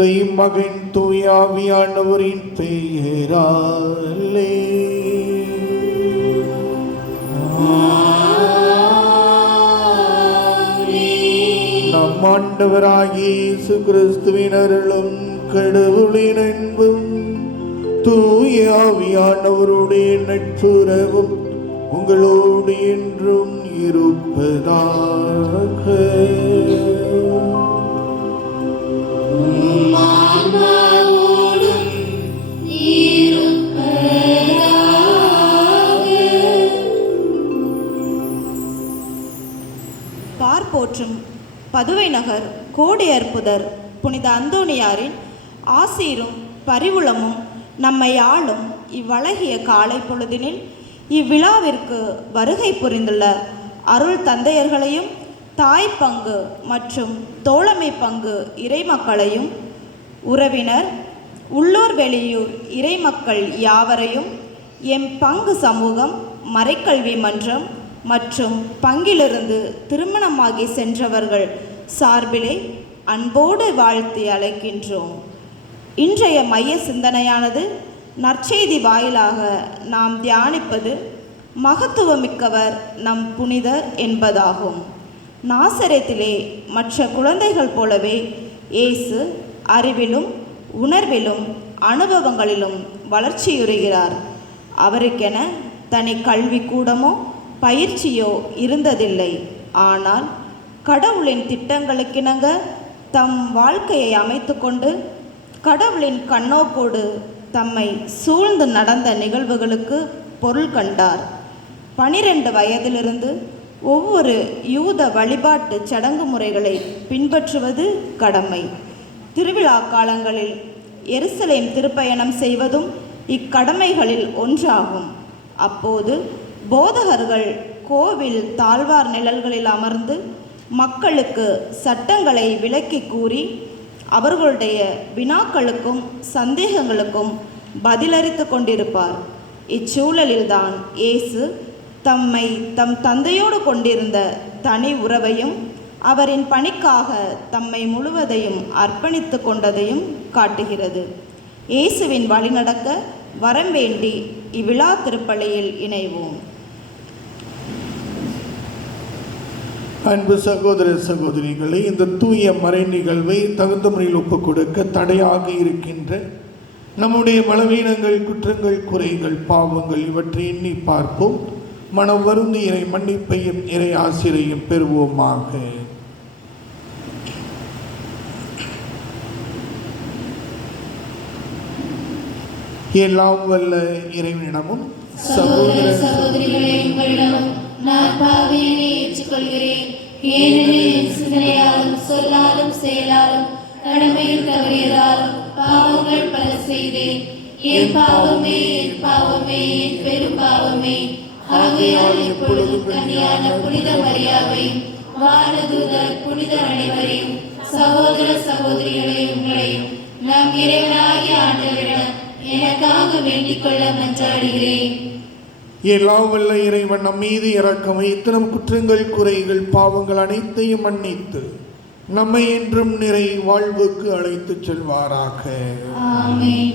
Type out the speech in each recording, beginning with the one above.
தந்தை மகன் தூயாவியானவரின் பெயராலே. நம் ஆண்டவராகிய இயேசு கிறிஸ்துவின் அருளும் கடவுளின் அன்பும் தூயாவியானவருடைய நட்புறவும் உங்களோடு என்றும் இருப்பதாக. பார்ப்போற்றும் பதுவை நகர் கோடியற்புதர் புனித அந்தோணியாரின் ஆசீரும் பரிவுளமும் நம்மை ஆளும் இவ்வழகிய காலை பொழுதினில் இவ்விழாவிற்கு வருகை புரிந்துள்ள அருள் தந்தையர்களையும் தாய் பங்கு மற்றும் தோழமை பங்கு இறைமக்களையும் உறவினர் உள்ளூர் வெளியூர் இறைமக்கள் யாவரையும் எம் பங்கு சமூகம் மறைக்கல்வி மன்றம் மற்றும் பங்கிலிருந்து திருமணமாகி சென்றவர்கள் சார்பிலே அன்போடு வாழ்த்தி அழைக்கின்றோம். இன்றைய மைய சிந்தனையானது நற்செய்தி வாயிலாக நாம் தியானிப்பது மகத்துவமிக்கவர் நம் புனிதர் என்பதாகும். நாசரேத்திலே மற்ற குழந்தைகள் போலவே இயேசு அறிவிலும் உணர்விலும் அனுபவங்களிலும் வளர்ச்சியுறுகிறார். அவருக்கென தனி கல்வி கூடமோ பயிற்சியோ இருந்ததில்லை. ஆனால் கடவுளின் திட்டங்களுக்கிணங்க தம் வாழ்க்கையை அமைத்து கொண்டு கடவுளின் கண்ணோக்கோடு தம்மை சூழ்ந்து நடந்த நிகழ்வுகளுக்கு பொருள் கண்டார். 12 வயதிலிருந்து ஒவ்வொரு யூத வழிபாட்டு சடங்கு முறைகளை பின்பற்றுவது கடமை. திருவிழா காலங்களில் எருசலேம் திருப்பயணம் செய்வதும் இக்கடமைகளில் ஒன்றாகும். அப்போது போதகர்கள் கோவில் தாழ்வார் நிழல்களில் அமர்ந்து மக்களுக்கு சட்டங்களை விளக்கி கூறி அவர்களுடைய வினாக்களுக்கும் சந்தேகங்களுக்கும் பதிலளித்து கொண்டிருப்பார். இச்சூழலில்தான் இயேசு தம்மை தம் தந்தையோடு கொண்டிருந்த தனி உறவையும் அவரின் பணிக்காக தம்மை முழுவதையும் அர்ப்பணித்து கொண்டதையும் காட்டுகிறது. இயேசுவின் வழிநடக்க வரம் வேண்டி இவ்விழா திருப்பலியில் இணைவோம். அன்பு சகோதர சகோதரிகளை, இந்த தூய மறை நிகழ்வை தகுந்த முறையில் ஒப்புக் கொடுக்க தடையாக இருக்கின்ற நம்முடைய பலவீனங்கள், குற்றங்கள், குறைகள், பாவங்கள் இவற்றை எண்ணி பார்ப்போம். மனம் வருந்தி இறை மன்னிப்பையும் இறை ஆசிரியையும் பெறுவோமாக. எல்லாம் வல்ல இறைவனிடமும் சகோதர சகோதரிகளே உங்களிடமும் நான் பாவியனை ஏற்றுக்கொள்கிறேன். ஏனெனில் சிந்தனையாலும் சொல்லாலும் செயலாலும் கடமையில் தவறியதாலும் பாவங்கள் பல செய்தேன். என் பாவமே என் பாவமே என் பெரும் பாவமே. ஆகையால் எப்பொழுதும் கன்னியான புனித மரியாவையும் வானதூதர் புனிதர் அனைவரையும் சகோதர சகோதரிகளே உங்களையும் நாம் இறைவனாகிய ஆண்டவரிடம் எனக்காக வேண்டிக் கொள்ள மன்றாடுகிறேன். எல்லாம் வல்ல இறைவன் நம் மீது இரக்கம் வைத்து நம் குற்றங்கள், குறைகள், பாவங்கள் அனைத்தையும் மன்னித்து நம்மை என்றும் நிறை வாழ்வுக்கு அழைத்து செல்வாராக. ஆமென்.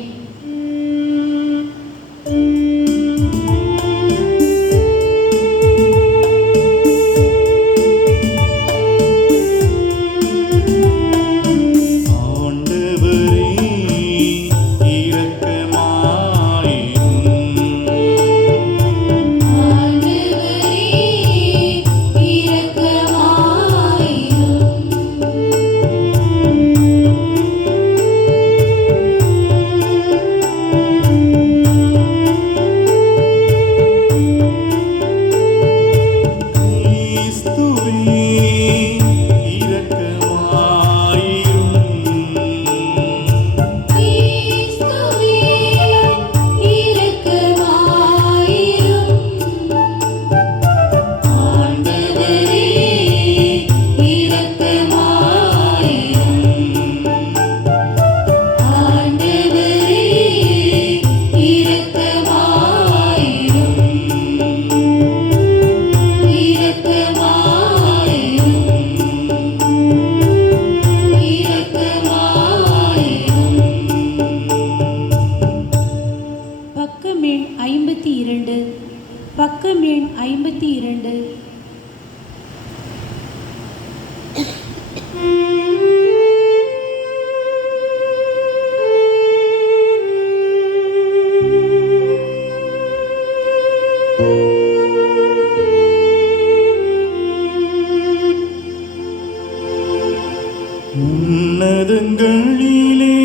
உன்னதங்களிலே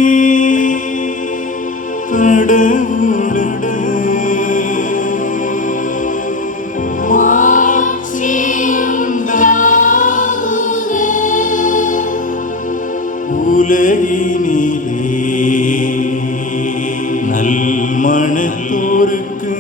கடவுளட உலகினிலே நல்மனத்தோருக்கு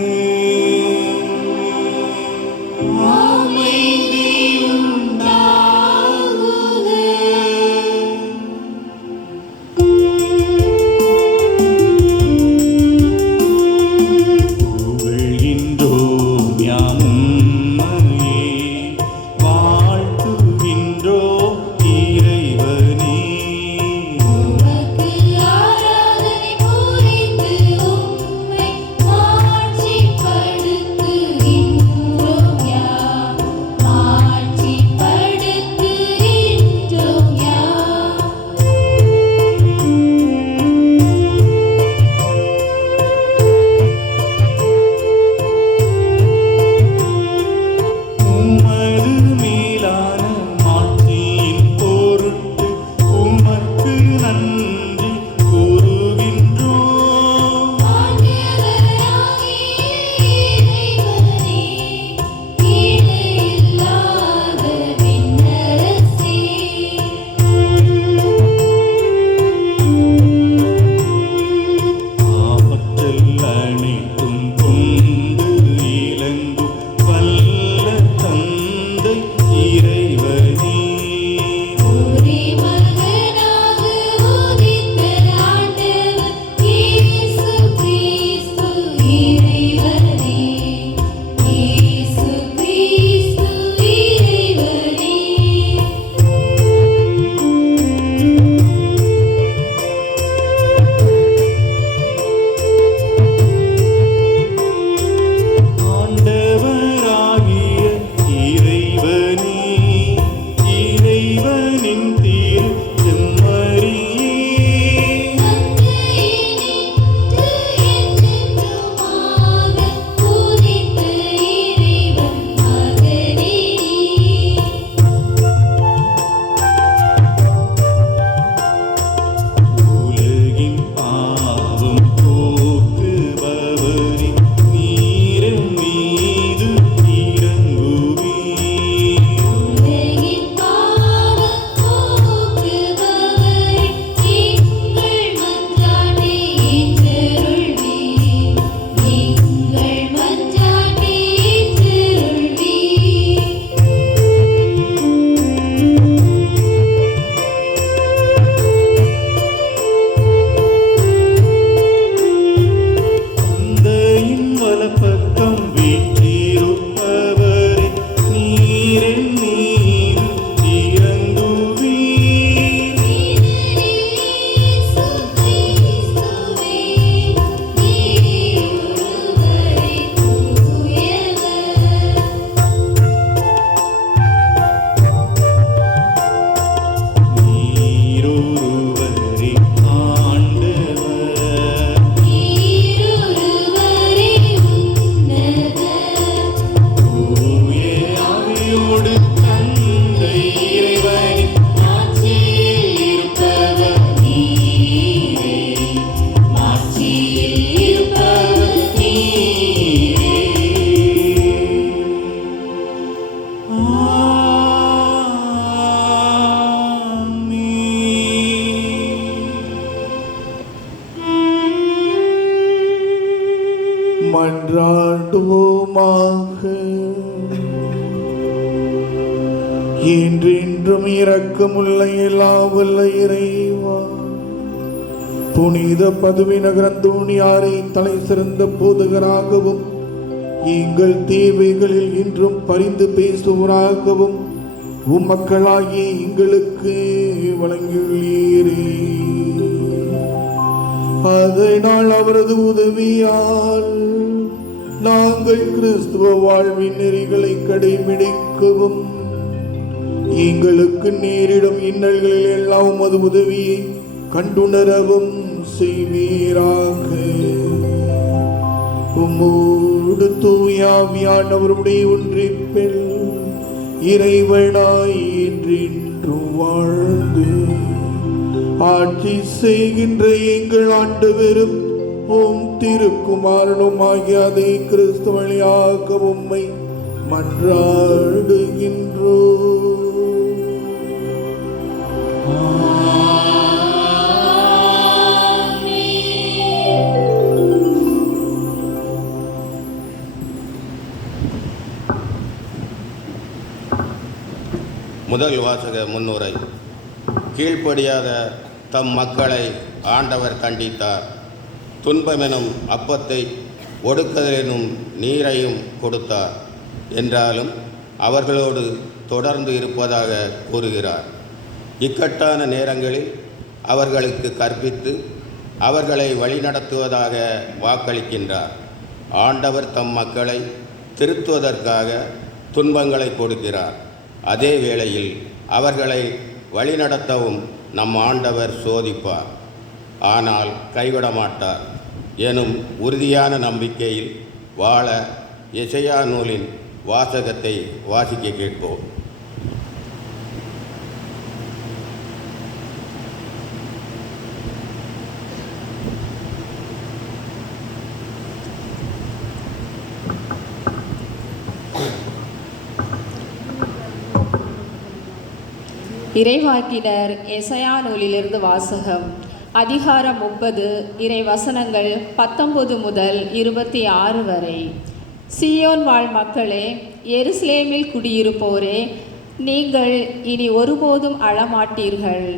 மன்றாடுவோமாக. என்றென்றும் இரக்கமுள்ள எல்லாம் வல்ல இறைவா, புனித பதுவிநகர் அந்தோணியாரை தலை சிறந்த போதகராகவும் எங்கள் தேவைகளில் இன்றும் பரிந்து பேசுவராகவும் உம்மக்களாகிய எங்களுக்கு வழங்கியுள்ளீரே. அதனால் அவரது உதவியால் நாங்கள் கிறிஸ்துவ வாழ்வின் நெறிகளை கடைபிடிக்கவும் எங்களுக்கு நேரிடும் இன்னல்களில் எல்லாம் உமது உதவியை கண்டுணரவும் செய்வீராக. உம்மோடு தூயாவியானவருடைய ஒன்றிப்பில் இறைவனாய் என்றென்றும் வாழ்ந்து ஆட்சி செய்கின்ற எங்கள் ஆண்டவரும் உம் திருக்குமாரனும் ஆகிய அதே கிறிஸ்து வழியாக உம்மை மன்றாடுகின்றோ. முதல் வாசக முன்னுரை. கீழ்ப்படியாத தம் மக்களை ஆண்டவர் தண்டித்தார். துன்பமெனும் அப்பத்தை ஒடுக்குதலெனும் நீரையும் கொடுத்தார். என்றாலும் அவர்களோடு தொடர்ந்து இருப்பதாக கூறுகிறார். இக்கட்டான நேரங்களில் அவர்களுக்கு கற்பித்து அவர்களை வழிநடத்துவதாக வாக்களிக்கின்றார். ஆண்டவர் தம் மக்களை திருத்துவதற்காக துன்பங்களை கொடுக்கிறார். அதே வேளையில் அவர்களை வழிநடத்தவும் நம் ஆண்டவர் சோதிப்பார். ஆனால் கைவிட மாட்டார் எனும் உறுதியான நம்பிக்கையில் வாழ எசையா நூலின் வாசகத்தை வாசிக்க கேட்போம். இறைவாக்கினர் எசையா நூலிலிருந்து வாசகம். அதிகாரம் 30, இறை வசனங்கள் 19 முதல் 26 வரை. சீயோன் வாழ் மக்களே, எருசலேமில் குடியிருப்போரே, நீங்கள் இனி ஒருபோதும் அழமாட்டீர்கள்.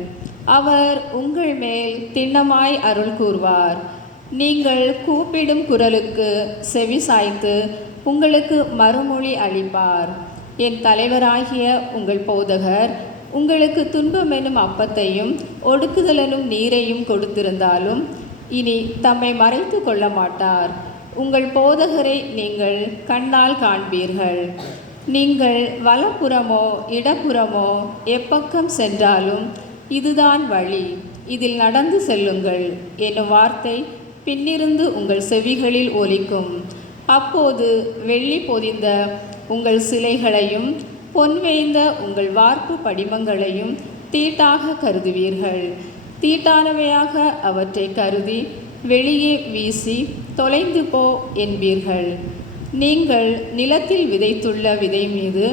அவர் உங்கள் மேல் திண்ணமாய் அருள் கூர்வார். நீங்கள் கூப்பிடும் குரலுக்கு செவி சாய்த்து உங்களுக்கு மறுமொழி அளிப்பார். என் தலைவராகிய உங்கள் போதகர் உங்களுக்கு துன்பமெனும் அப்பத்தையும் ஒடுக்குதலெனும் நீரையும் கொடுத்திருந்தாலும் இனி தம்மை மறைத்து கொள்ள மாட்டார். உங்கள் போதகரை நீங்கள் கண்ணால் காண்பீர்கள். நீங்கள் வலப்புறமோ இடப்புறமோ எப்பக்கம் சென்றாலும் இதுதான் வழி, இதில் நடந்து செல்லுங்கள் என்னும் வார்த்தை பின்னிருந்து உங்கள் செவிகளில் ஒலிக்கும். அப்போது வெள்ளி பொதிந்த உங்கள் சிலைகளையும் பொன்வேய்ந்த உங்கள் வார்ப்பு படிமங்களையும் தீட்டாக கருதுவீர்கள். தீட்டானவையாக அவற்றை கருதி வெளியே வீசி தொலைந்து போ என்பீர்கள். நீங்கள் நிலத்தில் விதைத்துள்ள விதை மீது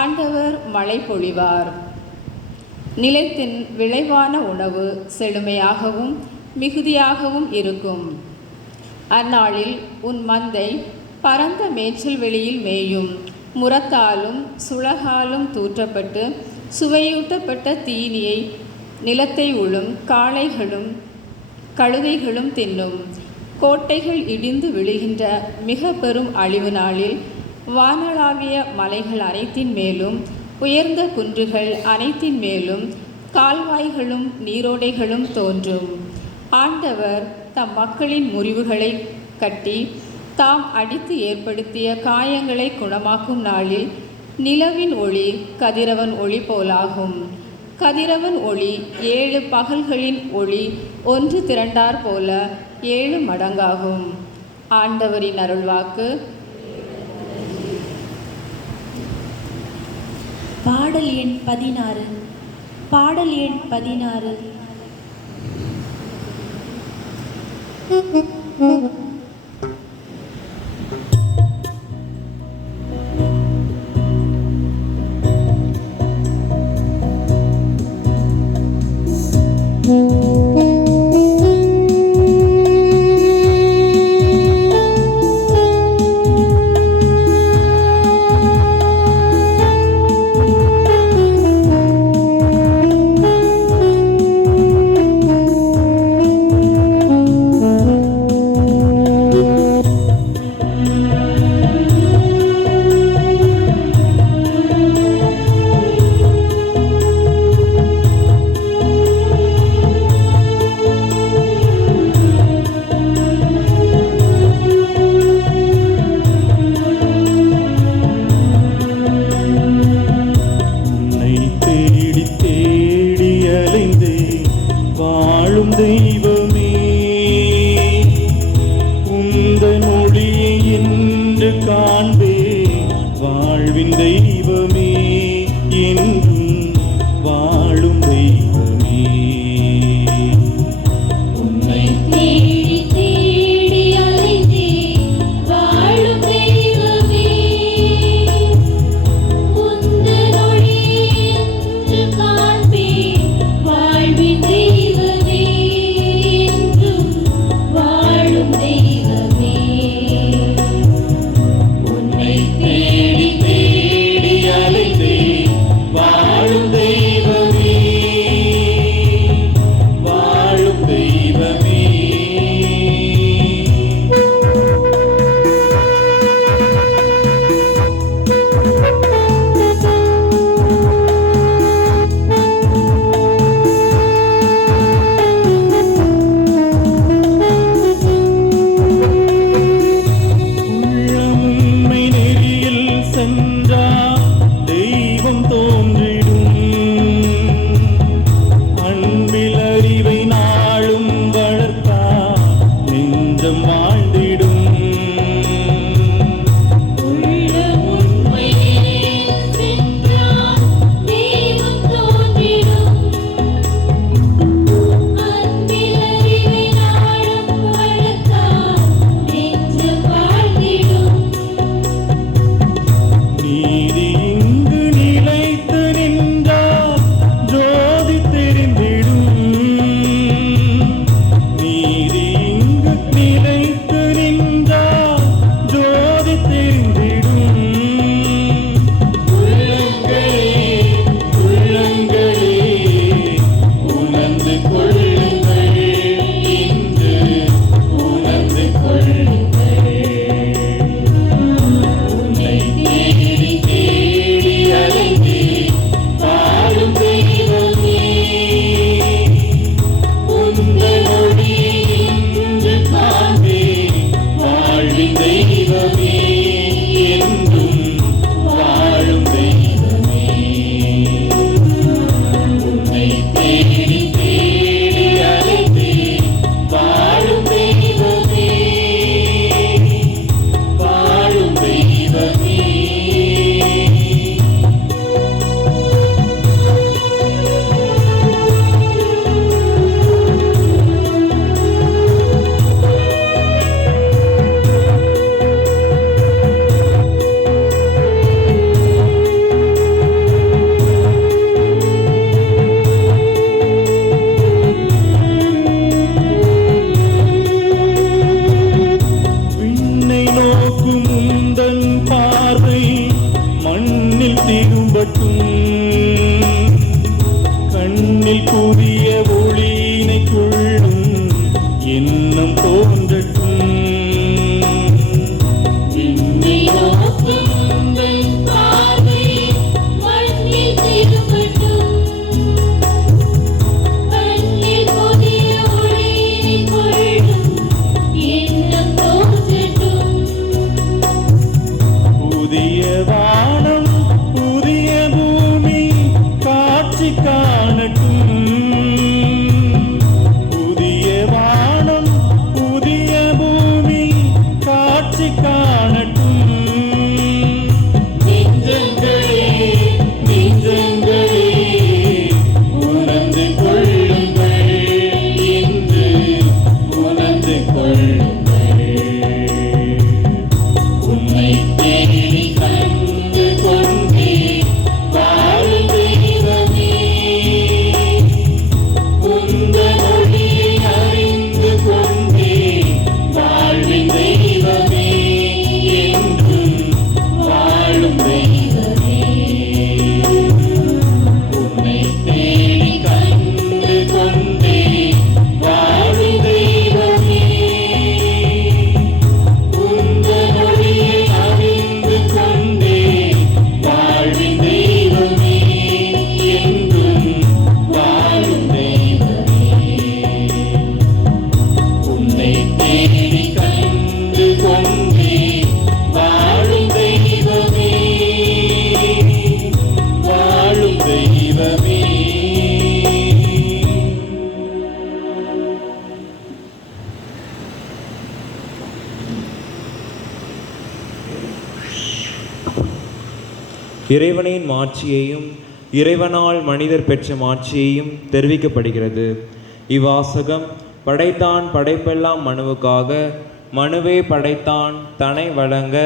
ஆண்டவர் மழை பொழிவார். நிலத்தின் விளைவான உணவு செழுமையாகவும் மிகுதியாகவும் இருக்கும். அந்நாளில் உன் மந்தை பரந்த மேய்ச்சல் வெளியில் மேயும். முரத்தாலும் சுளகாலும் தூற்றப்பட்டு சுவையூட்டப்பட்ட தீனியை நிலத்தை உழும் காளைகளும் கழுதைகளும் தின்னும். கோட்டைகள் இடிந்து விழுகின்ற மிக பெரும் அழிவு நாளில் வானளாவிய மலைகள் அனைத்தின் மேலும் உயர்ந்த குன்றுகள் அனைத்தின் மேலும் கால்வாய்களும் நீரோடைகளும் தோன்றும். ஆண்டவர் தம் மக்களின் முறிவுகளை கட்டி தாம் அடித்து ஏற்படுத்திய காயங்களை குணமாக்கும் நாளில் நிலவின் ஒளி கதிரவன் ஒளி போலாகும். கதிரவன் ஒளி 7 பகல்களின் ஒளி ஒன்று திரண்டார் போல 7 மடங்காகும். ஆண்டவரின் அருள்வாக்கு. பாடல் எண் 16. பாடல் எண் 16. தெய்வமே என்றும் வாழும் தெய்வமே மண்ணில் புதிய ஒளியினை கொள்ளும் எண்ணம் தோன்றட்டும். விண்ணை நோக்கும் உங்கள் பார்வை மண்ணில் திரும்பட்டும். மண்ணில் புதிய ஒளியினை கொள்ளும் எண்ணம் தோன்றட்டும். புதிய வானம் புதிய பூமி காட்சி காணட்டும். புதிய வானம் புதிய பூமி காட்சி காணட்டும். நெஞ்சங்களே நெஞ்சங்களே உணர்ந்து கொள்ளுங்கள் என்று உணர்ந்து கொள்ளுங்கள். உன்னை தேடி கண்டு கொண்டே வாழும் தெய்வமே, உந்தன் ஒளியை அறிந்து கொண்டே வாழ்வின் தெய்வமே, என்றும் வாழும் தெய்வமே. உன்னை தேடி கண்டு கொண்டே வாழும் தெய்வமே, உந்தன் ஒளியை அறிந்து கொண்டே வாழ்வின் தெய்வமே, என்றும் வாழும் தெய்வமே. உன்னை தேடி கண்டு கொண்டே வாழும் தெய்வமே, வாழும் தெய்வமே. இறைவனின் மாட்சியையும் இறைவனால் மனிதர் பெற்ற மாட்சியையும் தெரிவிக்கப்படுகிறது. இவ்வாசகம் படைத்தான் படைப்பெல்லாம் மனுவுக்காக, மனுவே படைத்தான் தனை வழங்க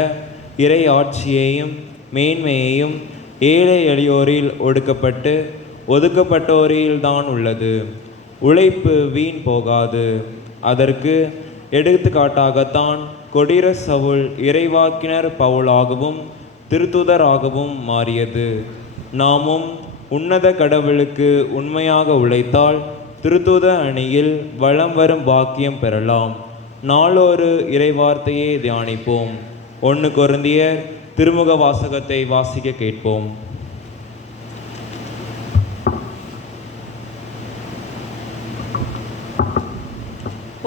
இறை ஆட்சியையும் மேன்மையையும் ஏழை எளியோரில் ஒடுக்கப்பட்டு ஒதுக்கப்பட்டோரில்தான் உள்ளது. உழைப்பு வீண் போகாது. அதற்கு எடுத்துக்காட்டாகத்தான் கொடிர சவுல் இறைவாக்கினர் பவுலாகவும் திருத்துதராகவும் மாறியது. நாமும் உன்னத கடவுளுக்கு உண்மையாக உழைத்தால் திருத்துத அணியில் வலம் வரும் பாக்கியம் பெறலாம். நாளொரு இறைவார்த்தையை தியானிப்போம். 1 கொரிந்தியர் திருமுக வாசகத்தை வாசிக்க கேட்போம்.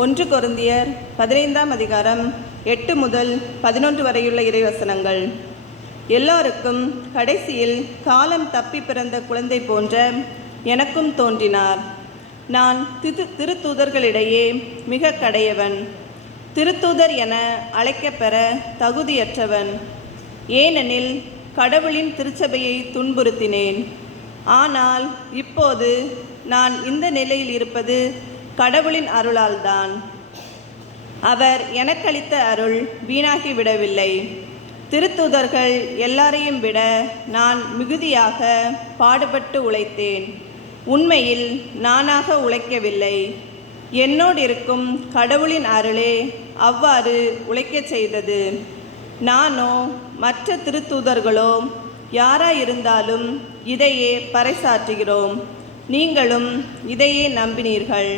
ஒன்று கொரிந்தியர் 15ஆம் அதிகாரம் 8 முதல் 11 வரையுள்ள இறைவசனங்கள். எல்லாருக்கும் கடைசியில் காலம் தப்பி பிறந்த குழந்தை போன்ற எனக்கும் தோன்றினார். நான் திருத்தூதர்களிடையே மிக கடையவன், திருத்தூதர் என அழைக்கப்பெற தகுதியற்றவன். ஏனெனில் கடவுளின் திருச்சபையை துன்புறுத்தினேன். ஆனால் இப்போது நான் இந்த நிலையில் இருப்பது கடவுளின் அருளால்தான். அவர் எனக்களித்த அருள் வீணாகிவிடவில்லை. திருத்தூதர்கள் எல்லாரையும் விட நான் மிகுதியாக பாடுபட்டு உழைத்தேன். உண்மையில் நானாக உழைக்கவில்லை, என்னோடு இருக்கும் கடவுளின் அருளே அவ்வாறு உழைக்கச் செய்தது. நானோ மற்ற திருத்தூதர்களோ யாராயிருந்தாலும் இதையே பறைசாற்றுகிறோம். நீங்களும் இதையே நம்பினீர்கள்.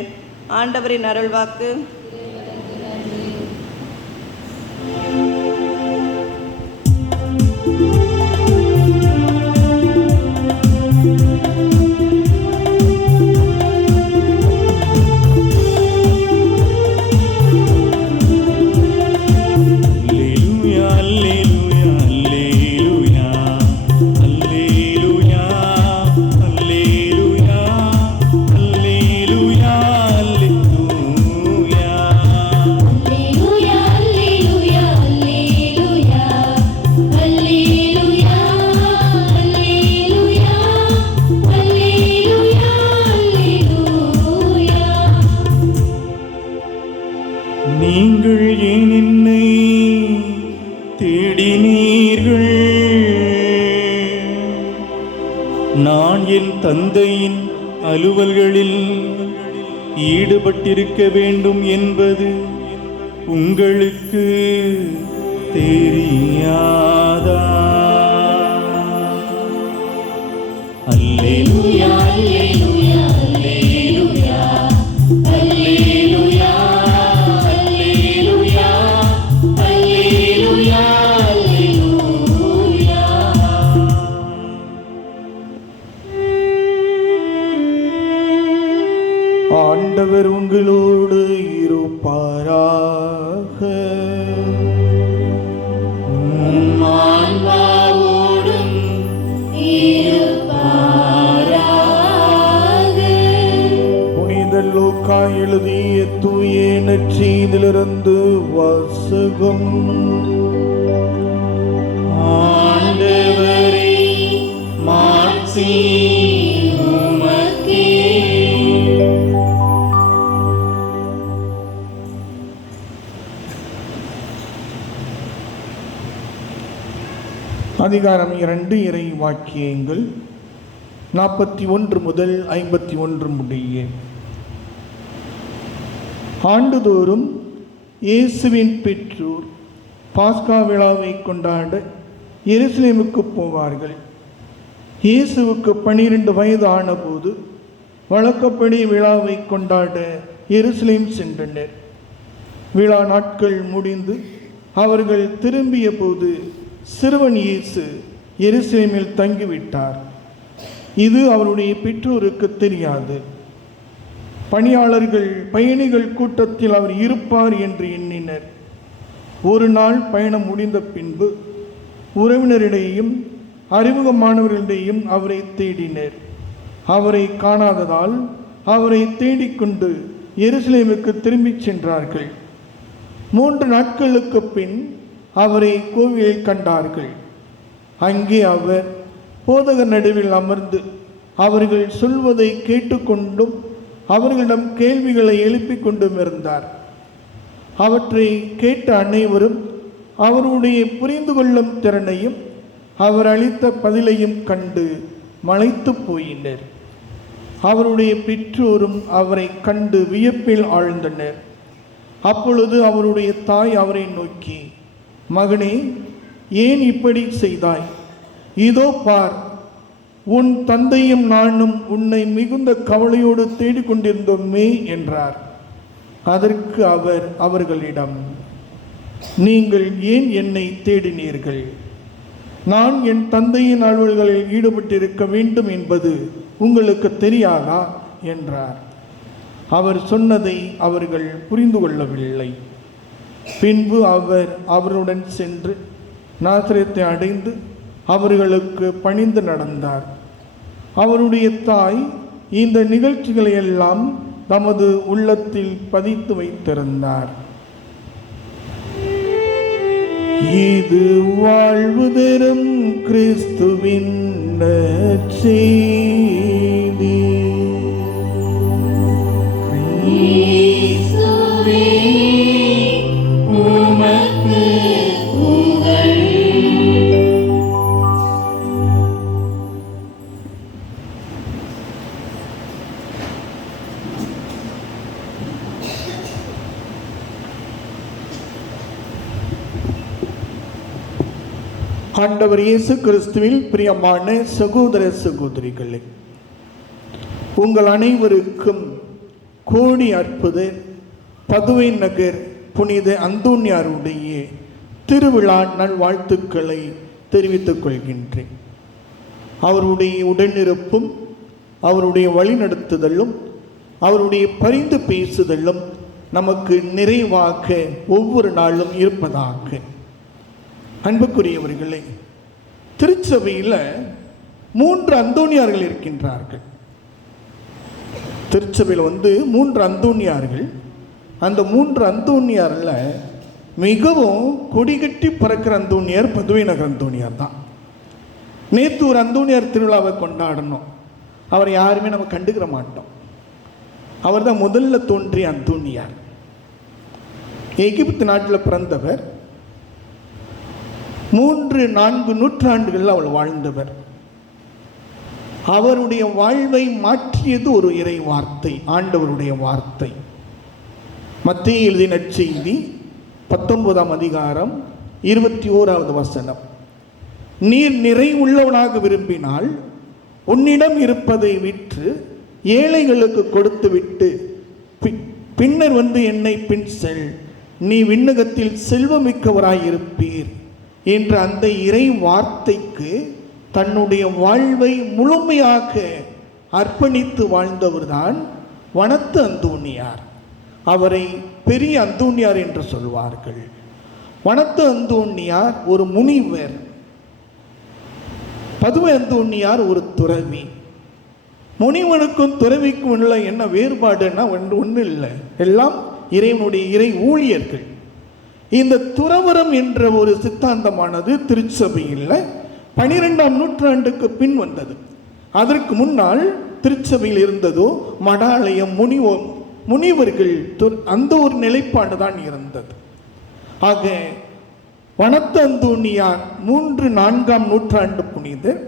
ஆண்டவரின் அருள்வாக்கு. நீங்கள் ஏன் என்னை தேடினீர்கள்? நான் என் தந்தையின் அலுவல்களில் ஈடுபட்டிருக்க வேண்டும் என்பது உங்களுக்கு தெரியாதா? அல்லேலூயா அல்லேலூயா ஆண்டவர் உங்களோடு இருப்பாராக. ஆன்மாவோடும் இருப்பாராக. புனித லூக்கா எழுதிய தூய நற்செய்தியிலிருந்து வாசகம். ஆண்டவரே, மாட்சி உமக்கே. அதிகாரம் 2 இறை வாக்கியங்கள் 41 முதல் 51 முடிய. ஆண்டுதோறும் இயேசுவின் பெற்றோர் பாஸ்கா விழாவை கொண்டாட எருசலேமுக்கு போவார்கள். இயேசுவுக்கு 12 வயது ஆனபோது வழக்கப்படி விழாவை கொண்டாட எருசலேம் சென்றனர். விழா நாட்கள் முடிந்து அவர்கள் திரும்பிய போது சிறுவன் இயேசு எருசலேமில் தங்கிவிட்டார். இது அவருடைய பெற்றோருக்கு தெரியாது. பணியாளர்கள் பயணிகள் கூட்டத்தில் அவர் இருப்பார் என்று எண்ணினர். ஒரு நாள் பயணம் முடிந்த பின்பு உறவினரிடையும் அறிமுகமானவர்களிடையும் அவரை தேடினர். அவரை காணாததால் அவரை தேடிக்கொண்டு எருசலேமுக்கு திரும்பிச் சென்றார்கள். 3 நாட்களுக்கு பின் அவரை கோவிலில் கண்டார்கள். அங்கே அவர் போதகர் நடுவில் அமர்ந்து அவர்கள் சொல்வதை கேட்டுக்கொண்டும் அவர்களிடம் கேள்விகளை எழுப்பிக் கொண்டும் இருந்தார். அவற்றை கேட்ட அனைவரும் அவருடைய புரிந்து கொள்ளும் திறனையும் அவர் அளித்த பதிலையும் கண்டு மலைத்து போயினர். அவருடைய பெற்றோரும் அவரை கண்டு வியப்பில் ஆழ்ந்தனர். அப்பொழுது அவருடைய தாய் அவரை நோக்கி, மகனே, ஏன் இப்படி செய்தாய்? இதோ பார், உன் தந்தையும் நானும் உன்னை மிகுந்த கவலையோடு தேடிக்கொண்டிருந்தோமே என்றார். அதற்கு அவர் அவர்களிடம், நீங்கள் ஏன் என்னை தேடினீர்கள்? நான் என் தந்தையின் அலுவல்களில் ஈடுபட்டிருக்க வேண்டும் என்பது உங்களுக்கு தெரியாதா என்றார். அவர் சொன்னதை அவர்கள் புரிந்து கொள்ளவில்லை. பின்பு அவர் அவருடன் சென்று நாசரேத்தை அடைந்து அவர்களுக்கு பணிந்து நடந்தார். அவருடைய தாய் இந்த நிகழ்ச்சிகளை எல்லாம் தமது உள்ளத்தில் பதித்து வைத்திருந்தார். இது வாழ்வு தரும் கிறிஸ்துவின் நற்செய்தி. இயேசுவே, உமக்கு புகழ். ஆண்டவர் இயேசு கிறிஸ்துவில் பிரியமான சகோதர சகோதரிகளே, உங்கள் அனைவருக்கும் கோடி அற்புத பதுவை நகர் புனித அந்தோனியாருடைய திருவிழா நல்வாழ்த்துக்களை தெரிவித்துக் கொள்கின்றேன். அவருடைய உடனிருப்பும் அவருடைய வழிநடத்துதலும் அவருடைய பரிந்து பேசுதலும் நமக்கு நிறைவாக ஒவ்வொரு நாளும் இருப்பதாக. அன்புக்குரியவர்களே, திருச்சபையில் 3 அந்தோனியார்கள் இருக்கின்றார்கள். திருச்சபையில் 3 அந்தோனியார்கள். அந்த 3 அந்தோனியாரில் மிகவும் கொடிகட்டி பறக்கிற அந்தோனியார் பதுவை நகர் அந்தோனியார் தான். நேற்று ஒரு அந்தோனியார் திருவிழாவை கொண்டாடணும். அவர் யாருமே நம்ம கண்டுக்கிற மாட்டோம். அவர் தான் முதல்ல தோன்றிய அந்தோனியார். எகிப்து நாட்டில் பிறந்தவர். 3-4 நூற்றாண்டுகளில் அவள் வாழ்ந்தவர். அவருடைய வாழ்வை மாற்றியது ஒரு இறை வார்த்தை, ஆண்டவருடைய வார்த்தை. மத்தேயு எழுதிய நற்செய்தி 19ஆம் அதிகாரம் 21வது வசனம். நீர் நிறைவுள்ளவனாக விரும்பினால் உன்னிடம் இருப்பதை விற்று ஏழைகளுக்கு கொடுத்துவிட்டு பின்னர் என்னை பின் செல், நீ விண்ணகத்தில் செல்வமிக்கவராயிருப்பீர் என்ற அந்த இறை வார்த்தைக்கு தன்னுடைய வாழ்வை முழுமையாக அர்ப்பணித்து வாழ்ந்தவர்தான் வனத்து அந்தோணியார். அவரை பெரிய அந்தோணியார் என்று சொல்வார்கள். வனத்து அந்தோணியார் ஒரு முனிவர், பதுவை அந்தோணியார் ஒரு துறவி. முனிவனுக்கும் துறவிக்கும் உள்ள என்ன வேறுபாடுன்னா ஒன்றும் இல்லை, எல்லாம் இறைவனுடைய இறை ஊழியர்கள். இந்த துறவரம் என்ற ஒரு சித்தாந்தமானது திருச்சபையில் 12ஆம் நூற்றாண்டுக்கு பின் வந்தது. அதற்கு முன்னால் திருச்சபையில் இருந்ததோ மடாலயம், முனிவர்கள், அந்த ஒரு நிலைப்பாடு தான் இருந்தது. ஆக வனத்து அந்தோணியார் 3-4ஆம் நூற்றாண்டு புனிதர்,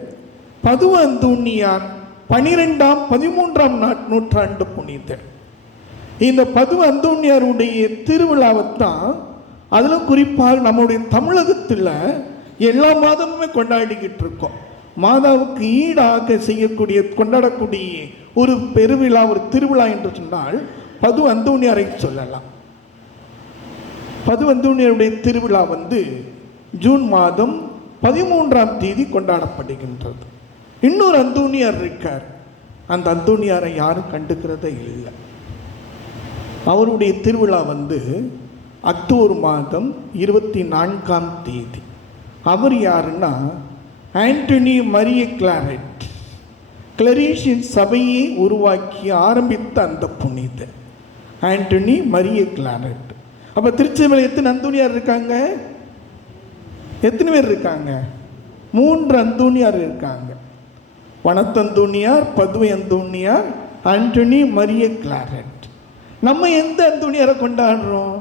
பதுவ அந்தோணியார் 12ஆம் 13ஆம் நூற்றாண்டு புனிதர். இந்த பதுவ அந்தோணியாருடைய திருவிழாவைத்தான் அதில் குறிப்பாக நம்முடைய தமிழகத்தில் எல்லா மாதமுமே கொண்டாடிக்கிட்டு இருக்கோம். மாதாவுக்கு ஈடாக செய்யக்கூடிய கொண்டாடக்கூடிய ஒரு பெருவிழா, ஒரு திருவிழா என்று சொன்னால் பதுவ அந்தோணியாரை சொல்லலாம். பதுவ அந்தோணியாருடைய திருவிழா ஜூன் மாதம் 13ஆம் தேதி கொண்டாடப்படுகின்றது. இன்னொரு அந்தோணியார் இருக்கார். அந்த அந்தோணியாரை யாரும் கண்டுக்கிறதே இல்லை. அவருடைய திருவிழா அக்டோபர் மாதம் 24ஆம் தேதி. அவர் யாருன்னா ஆண்டனி மரிய கிளாரெட், கிளரீஷியன் சபையை உருவாக்கி ஆரம்பித்த அந்த புனிதர் ஆண்டனி மரிய கிளாரெட். அப்போ திருச்சபையில் எத்தனை அந்தோணியார் இருக்காங்க? எத்தனை பேர் இருக்காங்க? 3 அந்தோணியார் இருக்காங்க. வனத்தந்தோணியார், பதுவை அந்தோணியார், ஆண்டனி மரிய கிளாரெட். நம்ம எந்த அந்தோணியாரை கொண்டாடுறோம்?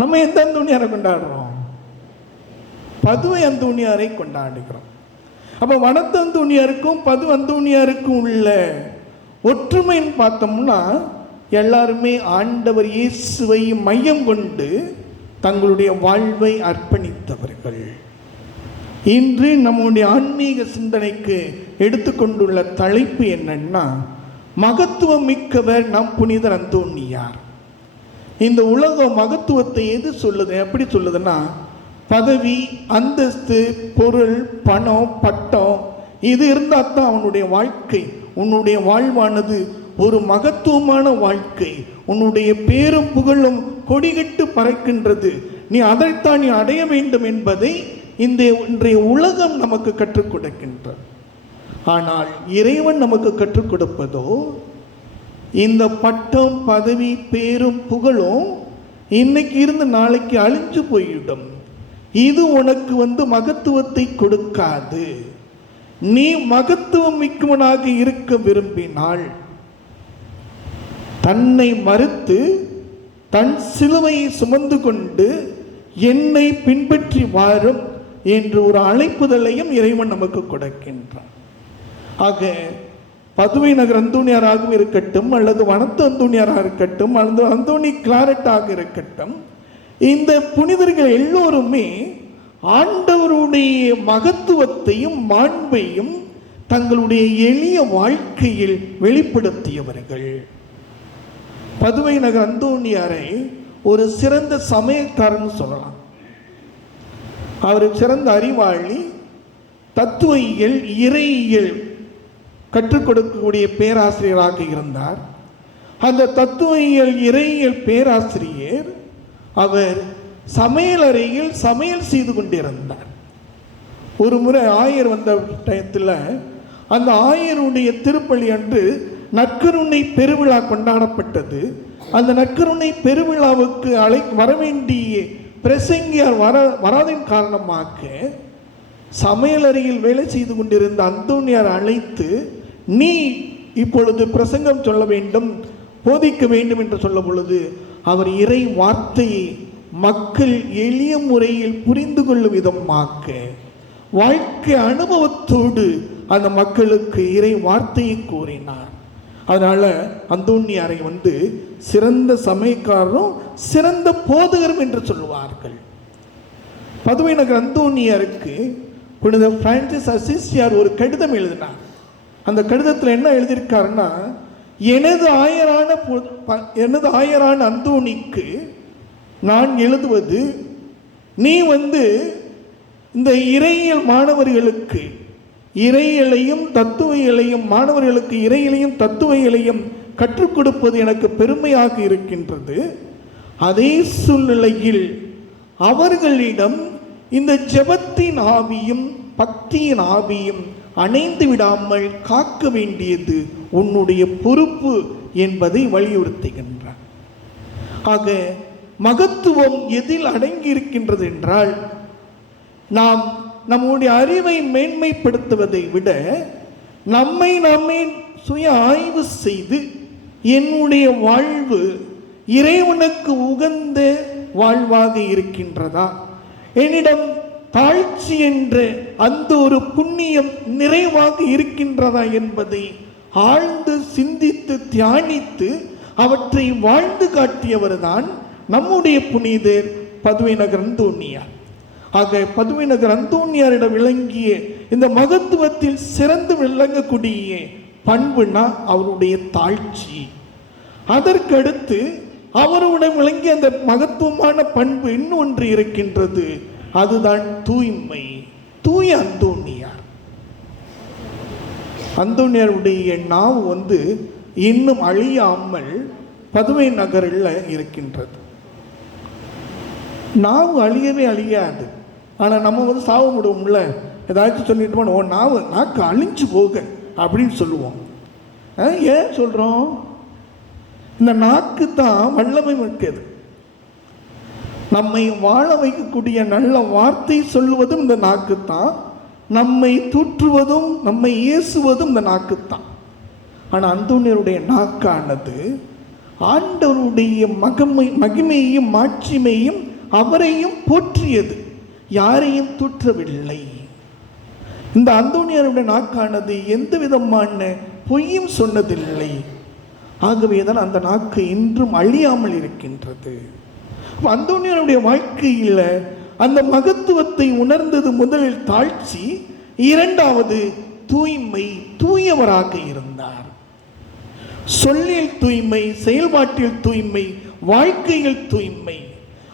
நம்ம எந்த அந்தோணியாரை கொண்டாடுறோம்? பதுவை அந்தோணியாரை கொண்டாடுகிறோம். அப்போ வனத்து அந்தோணியாருக்கும் பதுவை அந்தோணியாருக்கும் உள்ள ஒற்றுமைன்னு பார்த்தோம்னா எல்லாருமே ஆண்டவர் இயேசுவை மையம் கொண்டு தங்களுடைய வாழ்வை அர்ப்பணித்தவர்கள். இன்று நம்முடைய ஆன்மீக சிந்தனைக்கு எடுத்துக்கொண்டுள்ள தலைப்பு என்னன்னா, மகத்துவம் மிக்கவர் நம் புனிதர் அந்தோணியார். இந்த உலக மகத்துவத்தை எது சொல்லுது, எப்படி சொல்லுதுன்னா, பதவி, அந்தஸ்து, பொருள், பணம், பட்டம் இது இருந்தால் தான் அவனுடைய வாழ்க்கை, உன்னுடைய வாழ்வானது ஒரு மகத்துவமான வாழ்க்கை, உன்னுடைய பேரும் புகழும் கொடிகட்டு பறக்கின்றது, நீ அதைத்தான் நீ அடைய வேண்டும் என்பதை இன்றைய உலகம் நமக்கு கற்றுக் கொடுக்கின்றது. ஆனால் இறைவன் நமக்கு கற்றுக் கொடுப்பதோ இந்த பட்டம், பதவி, பேரும் புகழும் இன்னைக்கு இருந்து நாளைக்கு அழிஞ்சு போயிடும். இது உனக்கு மகத்துவத்தை கொடுக்காது. நீ மகத்துவம் மிக்கவனாக இருக்க விரும்பினால் தன்னை மறுத்து தன் சிலுவையை சுமந்து கொண்டு என்னை பின்பற்றி வாரும் என்று ஒரு அழைப்புதலையும் இறைவன் நமக்கு கொடுக்கின்றான். ஆக பதுவை நகர் அந்தோணியாராகவும் இருக்கட்டும், அல்லது வனத்து அந்தோணியாராக இருக்கட்டும், அல்லது அந்தோணி கிளாரெட்டாக இருக்கட்டும், இந்த புனிதர்கள் எல்லோருமே ஆண்டவருடைய மகத்துவத்தையும் மாண்பையும் தங்களுடைய எளிய வாழ்க்கையில் வெளிப்படுத்தியவர்கள். பதுவை நகர் அந்தோணியாரை ஒரு சிறந்த சமயக்காரன் சொல்லலாம். அவர் சிறந்த அறிவாளி, தத்துவயியல், இறையியல் கற்றுக் கொடுக்கக்கூடிய பேராசிரியராக இருந்தார். அந்த தத்துவயியல், இறையியல் பேராசிரியர் அவர் சமையலறையில் சமையல் செய்து கொண்டிருந்தார். ஒரு முறை ஆயர் வந்த டயத்தில் அந்த ஆயருடைய திருப்பலி அன்று நற்கருணை பெருவிழா கொண்டாடப்பட்டது. அந்த நற்கருணை பெருவிழாவுக்கு வரவேண்டிய பிரசங்கியார் வராதின் காரணமாக சமையலறையில் வேலை செய்து கொண்டிருந்த அந்தோணியார் அழைத்து, நீ இப்பொழுது பிரசங்கம் சொல்ல வேண்டும், போதிக்க வேண்டும் என்று சொல்ல பொழுது அவர் இறை வார்த்தையை மக்கள் எளிய முறையில் புரிந்து கொள்ளும் விதமாக வாழ்க்கை அனுபவத்தோடு அந்த மக்களுக்கு இறை வார்த்தையை கூறினார். அதனால அந்தோணியாரை சிறந்த சமயக்காரரும் சிறந்த போதகரும் என்று சொல்லுவார்கள். பதுவை நகர் அந்தோணியாருக்கு புனித பிரான்சிஸ் அசிசியார் ஒரு கடிதம் எழுதினார். அந்த கடிதத்தில் என்ன எழுதியிருக்காருன்னா, எனது ஆயரான அந்தோணிக்கு நான் எழுதுவது, நீ இந்த இறையியல் மாணவர்களுக்கு இறையியலையும் தத்துவியலையும் மாணவர்களுக்கு இறையிலையும் தத்துவியலையும் கற்றுக் கொடுப்பது எனக்கு பெருமையாக இருக்கின்றது. அதே சூழ்நிலையில் அவர்களிடம் இந்த ஜெபத்தின் ஆவியும் பக்தியின் ஆவியும் அணைந்து விடாமல் காக்க வேண்டியது உன்னுடைய பொறுப்பு என்பதை வலியுறுத்துகின்றார். ஆக மகத்துவம் எதில் அடங்கி இருக்கின்றது என்றால், நாம் நம்முடைய அறிவை மேன்மைப்படுத்துவதை விட நம்மை சுய ஆய்வு செய்து என்னுடைய வாழ்வு இறைவனுக்கு உகந்த வாழ்வாக இருக்கின்றதா, என்னிடம் தாழ்ச்சி என்ற அந்த ஒரு புண்ணியம் நிறைவாக இருக்கின்றதா என்பதை ஆழ்ந்து சிந்தித்து தியானித்து அவற்றை வாழ்ந்து காட்டியவர்தான் நம்முடைய புனிதர் பதுவை நகர் அந்தோணியார். ஆக பதுவை நகர் அந்தோணியாரிடம் விளங்கிய இந்த மகத்துவத்தில் சிறந்து விளங்கக்கூடிய பண்புனா அவருடைய தாழ்ச்சி. அதற்கடுத்து அவருடன் விளங்கிய அந்த மகத்துவமான பண்பு இன்னொன்று இருக்கின்றது, அதுதான் தூய்மை. தூய அந்தோணியார், அந்தோணியாருடைய நாவு இன்னும் அழியாமல் பதுவை நகரில் இருக்கின்றது. நாவு அழியவே அழியாது. ஆனால் நம்ம சாவ முடியும்ல, ஏதாச்சும் சொல்லிட்டு போன ஓ நாக்கு அழிஞ்சு போக அப்படின்னு சொல்லுவோம். ஏன் சொல்கிறோம்? இந்த நாக்கு தான் வல்லமை மிக்கது. நம்மை வாழ வைக்கக்கூடிய நல்ல வார்த்தை சொல்லுவதும் இந்த நாக்குத்தான், நம்மை தூற்றுவதும் நம்மை ஏசுவதும் இந்த நாக்குத்தான். ஆனால் அந்தோணியருடைய நாக்கானது ஆண்டவருடைய மகிமையும் மாட்சிமையும் அவரையும் போற்றியது, யாரையும் தூற்றவில்லை. இந்த அந்தோணியருடைய நாக்கானது எந்த விதமான பொய்யும் சொன்னதில்லை. ஆகவேதான் அந்த நாக்கு இன்றும் அழியாமல் இருக்கின்றது. அந்தோணியருடைய வாழ்க்கையில் அந்த மகத்துவத்தை உணர்ந்தது முதலில் தாழ்ச்சி, இரண்டாவது தூய்மை. தூயவராக இருந்தார். சொல்லில் தூய்மை, செயல்பாட்டில் தூய்மை, வாழ்க்கையில் தூய்மை.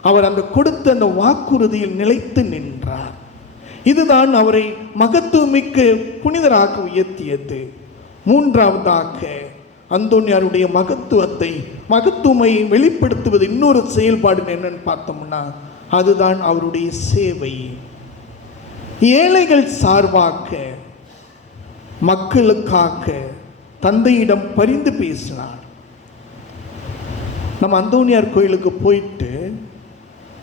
அவர் அந்த கொடுத்த அந்த வாக்குறுதியில் நிலைத்து நின்றார். இதுதான் அவரை மகத்துவமிக்க புனிதராக உயர்த்தியது. மூன்றாவதாக அந்தோணியாருடைய மகத்துவமையை வெளிப்படுத்துவது இன்னொரு செயல்பாடு என்னன்னு பார்த்தோம்னா, அதுதான் அவருடைய சேவை. ஏழைகள் சார்பாக மக்களுக்காக தந்தையிடம் பரிந்து பேசினார். நம்ம அந்தோணியார் கோயிலுக்கு போயிட்டு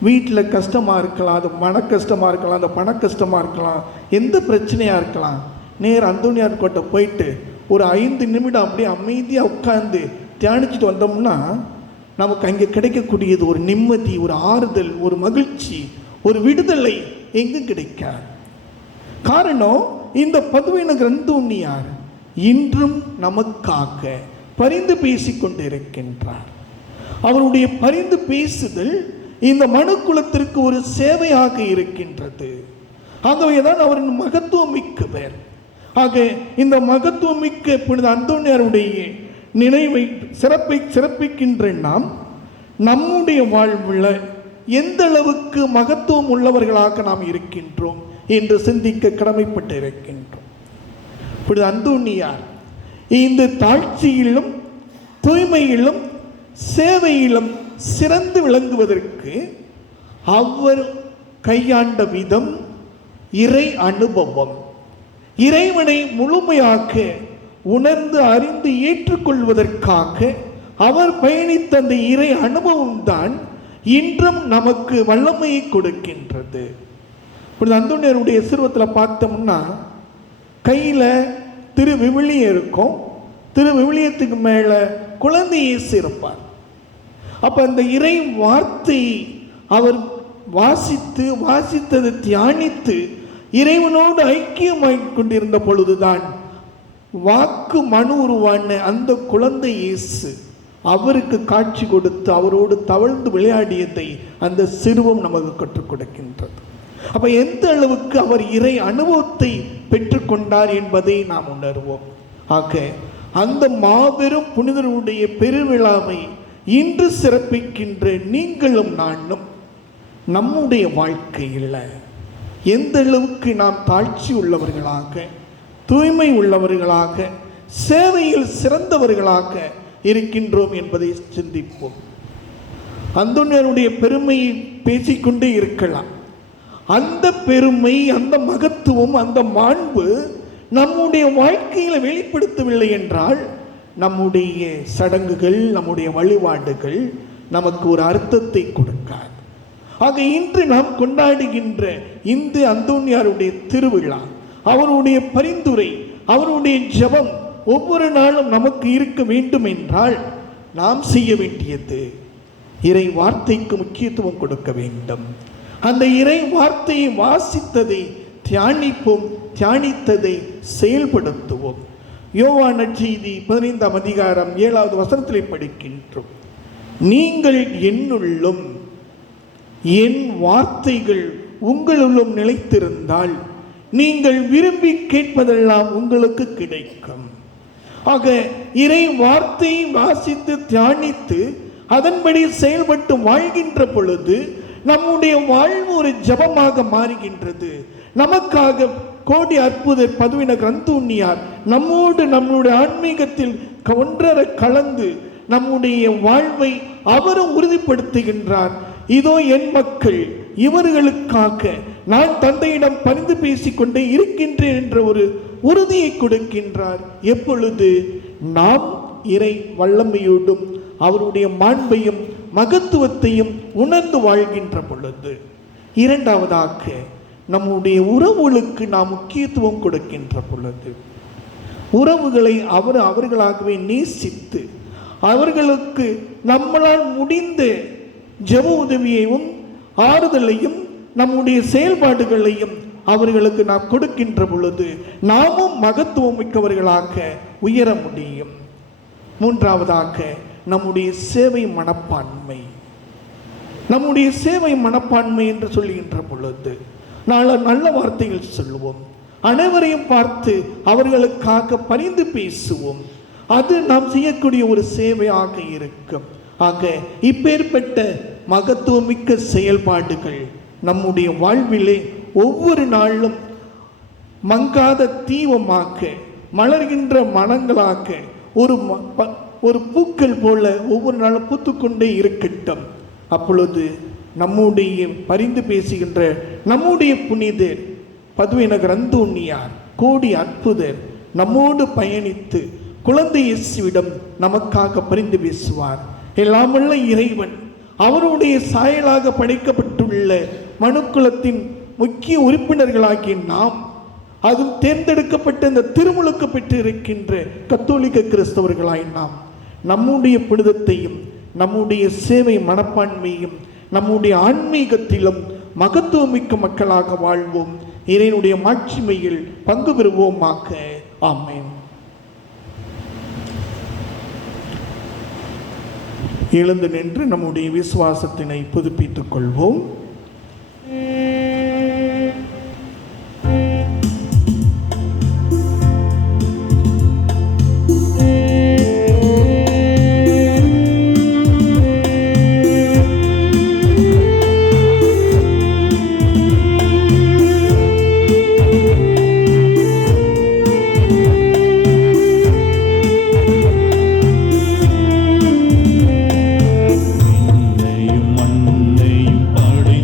வீட்டில் கஷ்டமாக இருக்கலாம், அது மன கஷ்டமாக இருக்கலாம், அந்த பண கஷ்டமாக இருக்கலாம், எந்த பிரச்சனையாக இருக்கலாம், நேர் அந்தோணியார் கோட்டை போயிட்டு ஒரு 5 நிமிடம் அப்படியே அமைதியாக உட்கார்ந்து தியானிச்சுட்டு வந்தோம்னா நமக்கு அங்கே கிடைக்கக்கூடியது ஒரு நிம்மதி, ஒரு ஆறுதல், ஒரு மகிழ்ச்சி, ஒரு விடுதலை எங்கும் கிடைக்காது. காரணம், இந்த பதுவை நகர் அந்தோணியார் இன்றும் நமக்காக பரிந்து பேசிக்கொண்டிருக்கின்றார். அவருடைய பரிந்து பேசுதல் இந்த மனுக்குலத்திற்கு ஒரு சேவையாக இருக்கின்றது. ஆகவேதான் அவரின் மகத்துவம் மிக்கவர். ஆக இந்த மகத்துவம் மிக்க புனித அந்தோணியாருடைய நினைவை சிறப்பிக்கின்ற நாம் நம்முடைய வாழ்வில் எந்த அளவுக்கு மகத்துவம் உள்ளவர்களாக நாம் இருக்கின்றோம் என்று சிந்திக்க கடமைப்பட்டு இருக்கின்றோம். புனித அந்தோணியார் இந்த தாழ்ச்சியிலும் தூய்மையிலும் சேவையிலும் சிறந்து விளங்குவதற்கு அவர் கையாண்ட விதம் இறை அனுபவம். இறைவனை முழுமையாக உணர்ந்து அறிந்து ஏற்றுக்கொள்வதற்காக அவர் பயணித்த அந்த இறை அனுபவம் தான் இன்றும் நமக்கு வல்லமையை கொடுக்கின்றது. அந்தோணியாருடைய சிறுவத்தில் பார்த்தோம்னா கையில் திருவிவிலியம் இருக்கும், திருவிவிலியத்துக்கு மேலே குழந்தை இயேசு இருப்பார். அப்போ அந்த இறை வார்த்தை அவர் வாசித்தது தியானித்து இறைவனோடு ஐக்கியமாய் கொண்டிருந்த பொழுதுதான் வாக்கு மனு உருவான அந்த குழந்தை இயேசு அவருக்கு காட்சி கொடுத்து அவரோடு தவழ்ந்து விளையாடியதை அந்த சிறுவம் நமக்கு கற்றுக் கொடுக்கின்றது. அப்போ எந்த அளவுக்கு அவர் இறை அனுபவத்தை பெற்றுக்கொண்டார் என்பதை நாம் உணர்வோம். ஆக அந்த மாபெரும் புனிதருடைய பெருவிழாவை இன்று சிறப்பிக்கின்ற நீங்களும் நானும் நம்முடைய வாழ்க்கையில் எந்த அளவுக்கு நாம் தாழ்ச்சி உள்ளவர்களாக, தூய்மை உள்ளவர்களாக, சேவையில் சிறந்தவர்களாக இருக்கின்றோம் என்பதை சிந்திப்போம். அந்தோனியாருடைய பெருமையை பேசிக்கொண்டே இருக்கலாம். அந்த பெருமை, அந்த மகத்துவம், அந்த மாண்பு நம்முடைய வாழ்க்கையில் வெளிப்படுத்தவில்லை என்றால் நம்முடைய சடங்குகள், நம்முடைய வழிபாடுகள் நமக்கு ஒரு அர்த்தத்தை கொடுக்காது. ஆக இன்று நாம் கொண்டாடுகின்ற இந்த அந்தோனியாருடைய திருவிழா, அவருடைய பரிந்துரை, அவருடைய ஜெபம் ஒவ்வொரு நாளும் நமக்கு இருக்க வேண்டும் என்றால் நாம் செய்ய வேண்டியது இறை வார்த்தைக்கு முக்கியத்துவம் கொடுக்க வேண்டும். அந்த இறை வார்த்தையை வாசித்ததை தியானிப்போம், தியானித்ததை செயல்படுத்துவோம். யோவான் நற்செய்தி 15ஆம் அதிகாரம் 7வது வசனத்திலே படிக்கின்றோம். நீங்கள் என்னுள்ளும் என் வார்த்தைகள் உங்களுள்ளும் நிலைத்திருந்தால் நீங்கள் விரும்பி கேட்பதெல்லாம் உங்களுக்கு கிடைக்கும். ஆக இறை வார்த்தையை வாசித்து தியானித்து அதன்படி செயல்பட்டு வாழ்கின்ற பொழுது நம்முடைய வாழ்வு ஒரு ஜபமாக மாறுகின்றது. நமக்காக கோடி அற்புதர் பதுவினகர் அந்தோனியார் நம்மோடு நம்முடைய ஆன்மீகத்தில் ஒன்றர கலந்து நம்முடைய வாழ்வை அவரும் உறுதிப்படுத்துகின்றார். இதோ என் மக்கள், இவர்களுக்காக நான் தந்தையிடம் பரிந்து பேசிக்கொண்டே இருக்கின்றேன் என்ற ஒரு உறுதியை கொடுக்கின்றார். எப்பொழுது நாம் இறை வல்லமையோடும் அவருடைய மாண்பையும் மகத்துவத்தையும் உணர்ந்து வாழ்கின்ற பொழுது. இரண்டாவதாக, நம்முடைய உறவுகளுக்கு நாம் முக்கியத்துவம் கொடுக்கின்ற பொழுது, உறவுகளை அவர்களாகவே நேசித்து அவர்களுக்கு நம்மளால் முடிந்த ஜெப உதவியையும் ஆறுதலையும் நம்முடைய செயல்பாடுகளையும் அவர்களுக்கு நாம் கொடுக்கின்ற பொழுது நாமும் மகத்துவம் மிக்கவர்களாக உயர முடியும். மூன்றாவதாக, நம்முடைய சேவை மனப்பான்மை. நம்முடைய சேவை மனப்பான்மை என்று சொல்லுகின்ற பொழுது நல்ல வார்த்தைகள் சொல்லுவோம், அனைவரையும் பார்த்து அவர்களுக்காக பரிந்து பேசுவோம். அது நாம் செய்யக்கூடிய ஒரு சேவையாக இருக்கும். ஆக இப்பேற்பட்ட மகத்துவமிக்க செயல்பாடுகள் நம்முடைய வாழ்விலே ஒவ்வொரு நாளும் மங்காத தீபமாக, மலர்கின்ற மனங்களாக, ஒரு பூக்கள் போல ஒவ்வொரு நாளும் பூத்துக்கொண்டே இருக்கட்டும். அப்பொழுது நம்முடைய பரிந்து பேசுகின்ற நம்முடைய புனிதர் பதுவினகர் அந்தோனியார், கோடி அற்புதர் நம்மோடு பயணித்து குழந்தை இயேசுவிடம் நமக்காக பரிந்து பேசுவார். எல்லாமுள்ள இறைவன் அவருடைய சாயலாக படைக்கப்பட்டுள்ள மனுக்குலத்தின் முக்கிய உறுப்பினர்களாகிய நாம், அதுவும் தேர்ந்தெடுக்கப்பட்ட இந்த திருமுழுக்கு பெற்று இருக்கின்ற கத்தோலிக்க கிறிஸ்தவர்களாய் நாம் நம்முடைய புனிதத்தையும் நம்முடைய சேவை மனப்பான்மையும் நம்முடைய ஆன்மீகத்திலும் மகத்துவமிக்க மக்களாக வாழ்வோம். இறைவனுடைய மாட்சிமையில் பங்கு பெறுவோமாக. ஆமென். எழுந்து நின்று நம்முடைய விசுவாசத்தினை புதுப்பித்துக் கொள்வோம். மண்ணையும் படைத்த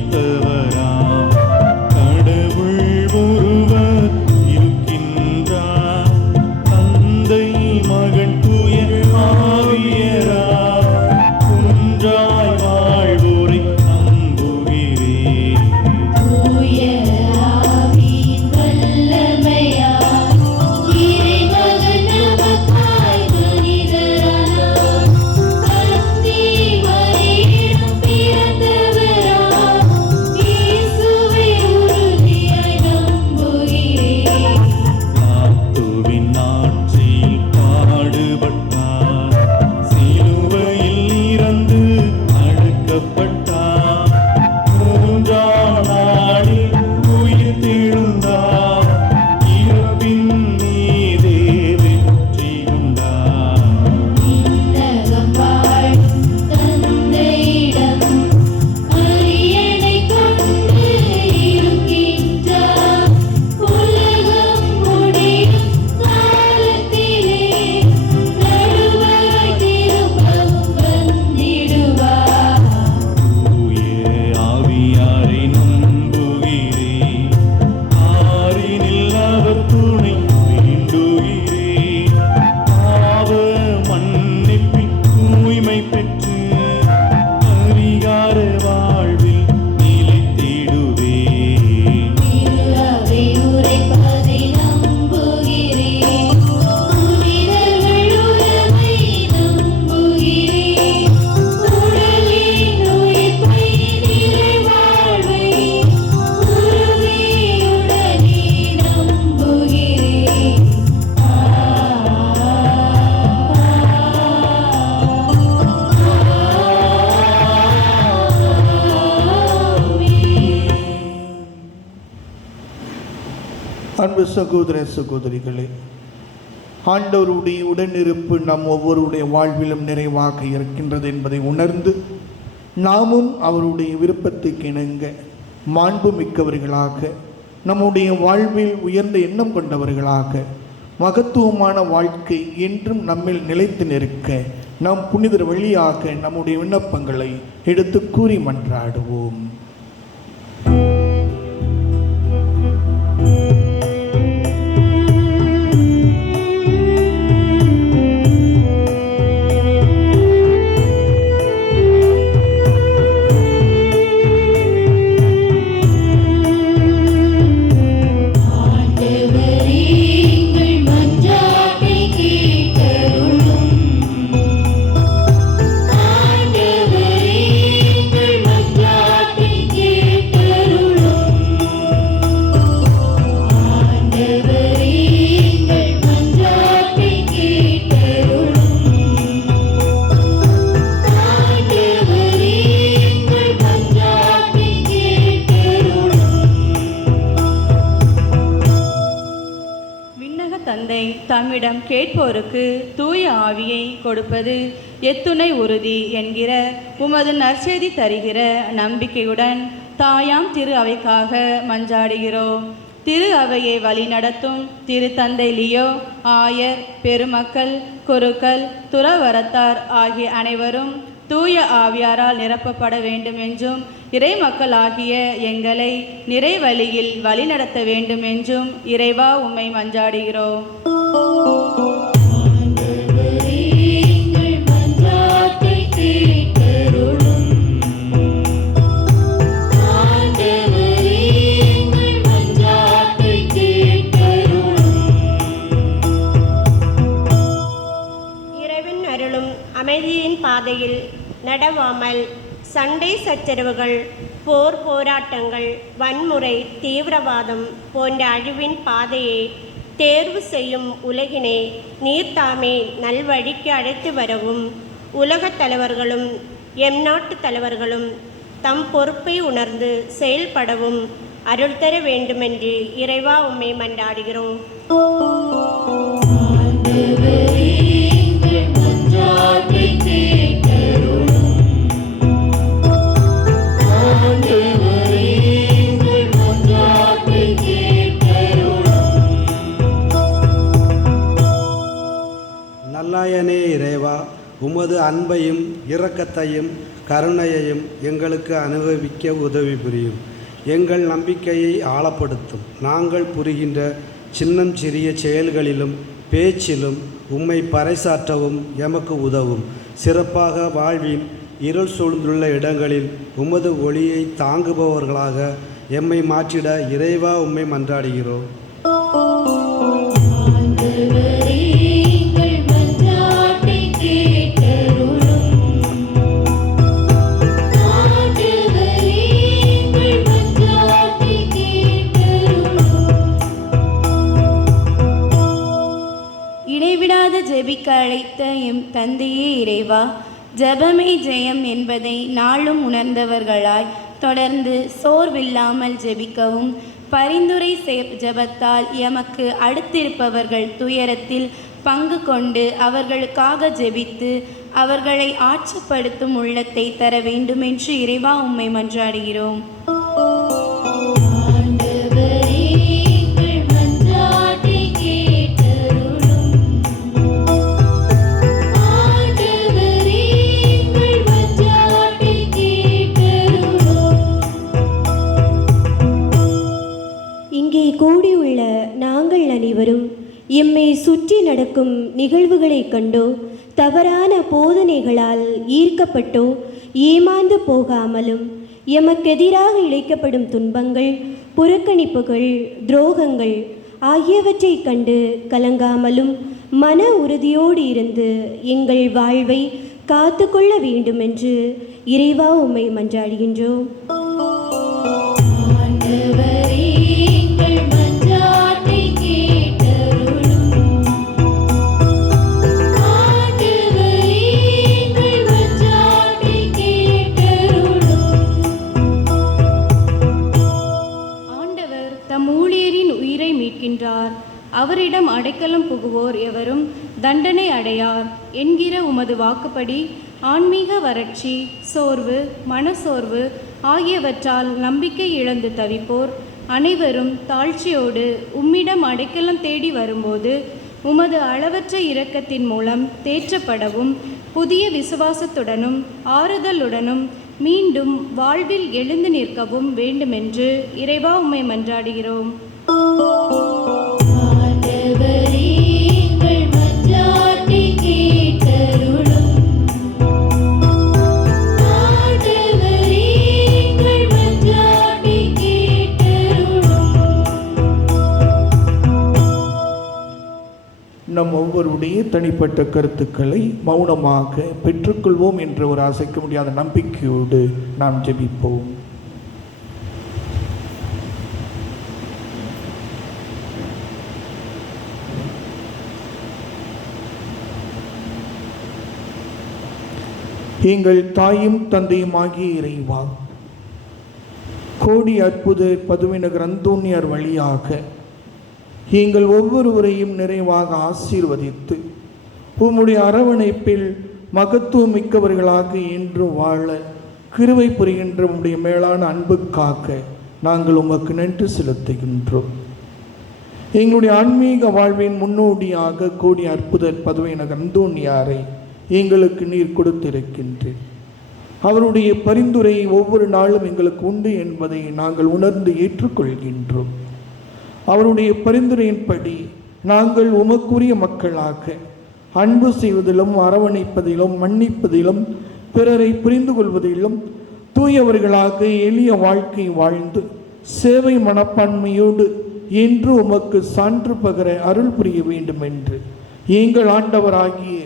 அன்பு சகோதர சகோதரிகளே, ஆண்டவருடைய உடனிருப்பு நம் ஒவ்வொருடைய வாழ்விலும் நிறைவாக இருக்கின்றது என்பதை உணர்ந்து நாமும் அவருடைய விருப்பத்துக்கு இணங்க மாண்பு மிக்கவர்களாக, நம்முடைய வாழ்வில் உயர்ந்த எண்ணம் கொண்டவர்களாக, மகத்துவமான வாழ்க்கை என்றும் நம்மில் நிலைத்து நிற்க நாம் புனிதர் வழியாக நம்முடைய விண்ணப்பங்களை எடுத்து கூறி மன்றாடுவோம். தம்மிடம் கேட்போருக்கு தூய ஆவியை கொடுப்பது எத்துணை உறுதி என்கிற உமது நற்செய்தி தருகிற நம்பிக்கையுடன் தாயாம் திரு அவைக்காக மஞ்சாடுகிறோம். திரு அவையை வழிநடத்தும் திரு தந்தை லியோ, ஆயர், பெருமக்கள், குருக்கள், துறவரத்தார் ஆகிய அனைவரும் தூய ஆவியாரால் நிரப்பப்பட வேண்டும் என்றும், இறை மக்களாகிய எங்களை நிறைவழியில் வழிநடத்த வேண்டும் என்றும் இறைவா உம்மை மஞ்சாடுகிறோம். இறைவன் அருளும் அமைதியின் பாதையில் நடவாமல் சண்டை சச்சரவுகள், போர் போராட்டங்கள், வன்முறை, தீவிரவாதம் போன்ற அழிவின் பாதையை தேர்வு செய்யும் உலகினை நீர் தாமே நல்வழிக்கு அழைத்து வரவும், உலகத் தலைவர்களும் எம் நாட்டு தலைவர்களும் தம் பொறுப்பை உணர்ந்து செயல்படவும் அருள் தர வேண்டுமென்று இறைவா உம்மை மன்றாடுகிறோம். நல்லாயனே இறைவா, உமது அன்பையும் இரக்கத்தையும் கருணையையும் எங்களுக்கு அனுபவிக்க உதவி புரியும். எங்கள் நம்பிக்கையை ஆழப்படுத்தும். நாங்கள் புரிகின்ற சின்னம் சிறிய செயல்களிலும் பேச்சிலும் உம்மை பறைசாற்றவும் எமக்கு உதவும். சிறப்பாக வாழ்வின் இருள் சூழ்ந்துள்ள இடங்களில் உமது ஒளியை தாங்குபவர்களாக எம்மை மாற்றிட இறைவா உம்மை மன்றாடுகிறோம். இடைவிடாத ஜெபிக்க அழைத்த எம் தந்தையே இறைவா, ஜெபமே ஜெயம் என்பதை நாளும் உணர்ந்தவர்களாய் தொடர்ந்து சோர்வில்லாமல் ஜெபிக்கவும், பரிந்துரை ஜெபத்தால் எமக்கு அடுத்திருப்பவர்கள் துயரத்தில் பங்கு கொண்டு அவர்களுக்காக ஜெபித்து அவர்களை ஆட்சிப்படுத்தும் உள்ளத்தை தர வேண்டுமென்று இறைவா உம்மை மன்றாடுகிறோம். இங்கே கூடியுள்ள நாங்கள் அனைவரும் எம்மை சுற்றி நடக்கும் நிகழ்வுகளைக் கண்டோ, தவறான போதனைகளால் ஈர்க்கப்பட்டோ ஏமாந்து போகாமலும், எமக்கெதிராக இழைக்கப்படும் துன்பங்கள், புறக்கணிப்புகள், துரோகங்கள் ஆகியவற்றை கண்டு கலங்காமலும் மன உறுதியோடு இருந்து எங்கள் வாழ்வை காத்து கொள்ள வேண்டுமென்று இறைவா உம்மை மன்றாடுகின்றோம். செய்வோர் எவரும் தண்டனை அடையார் என்கிற உமது வாக்குப்படி ஆன்மீக வறட்சி, சோர்வு, மனசோர்வு ஆகியவற்றால் நம்பிக்கை இழந்து தவிப்போர் அனைவரும் தாழ்ச்சியோடு உம்மிடம் அடைக்கலம் தேடி வரும்போது உமது அளவற்ற இரக்கத்தின் மூலம் தேற்றப்படவும் புதிய விசுவாசத்துடனும் ஆறுதலுடனும் மீண்டும் வாழ்வில் எழுந்து நிற்கவும் வேண்டுமென்று இறைவா உம்மை மன்றாடுகிறோம். நம் ஒவ்வொருடைய தனிப்பட்ட கருத்துக்களை மௌனமாக பெற்றுக்கொள்வோம் என்ற ஒரு அசைக்க முடியாத நம்பிக்கையோடு நாம் ஜெபிப்போம். எங்கள் தாயும் தந்தையுமாகிய இறைவா, கோடி அற்புத பதுவிநகர் அந்தோனியார் வழியாக எங்கள் ஒவ்வொருவரையும் நிறைவாக ஆசீர்வதித்து உம்முடைய அரவணைப்பில் மகத்துவம் மிக்கவர்களாக என்று வாழ கிருபை புரிகின்ற உம்முடைய மேலான அன்புக்காக நாங்கள் உமக்கு நன்றி செலுத்துகின்றோம். எங்களுடைய ஆன்மீக வாழ்வின் முன்னோடியாக கோடி அற்புத பதுவிநகர் அந்தோனியாரை எங்களுக்கு நீர் கொடுத்திருக்கின்றேன். அவருடைய பரிந்துரை ஒவ்வொரு நாளும் எங்களுக்கு உண்டு என்பதை நாங்கள் உணர்ந்து ஏற்றுக்கொள்கின்றோம். அவருடைய பரிந்துரையின்படி நாங்கள் உமக்குரிய மக்களாக அன்பு செய்வதிலும் அரவணைப்பதிலும் மன்னிப்பதிலும் பிறரை புரிந்து கொள்வதிலும் தூயவர்களாக எளிய வாழ்க்கை வாழ்ந்து சேவை மனப்பான்மையோடு என்று உமக்கு சான்று பகர அருள் புரிய வேண்டும் என்று எங்கள் ஆண்டவராகிய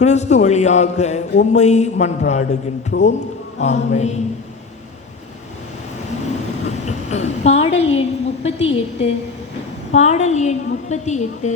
கிறிஸ்து வழியாக உம்மை மன்றாடுகின்றோம். ஆமென். பாடல் எண் 38. பாடல் எண் 38.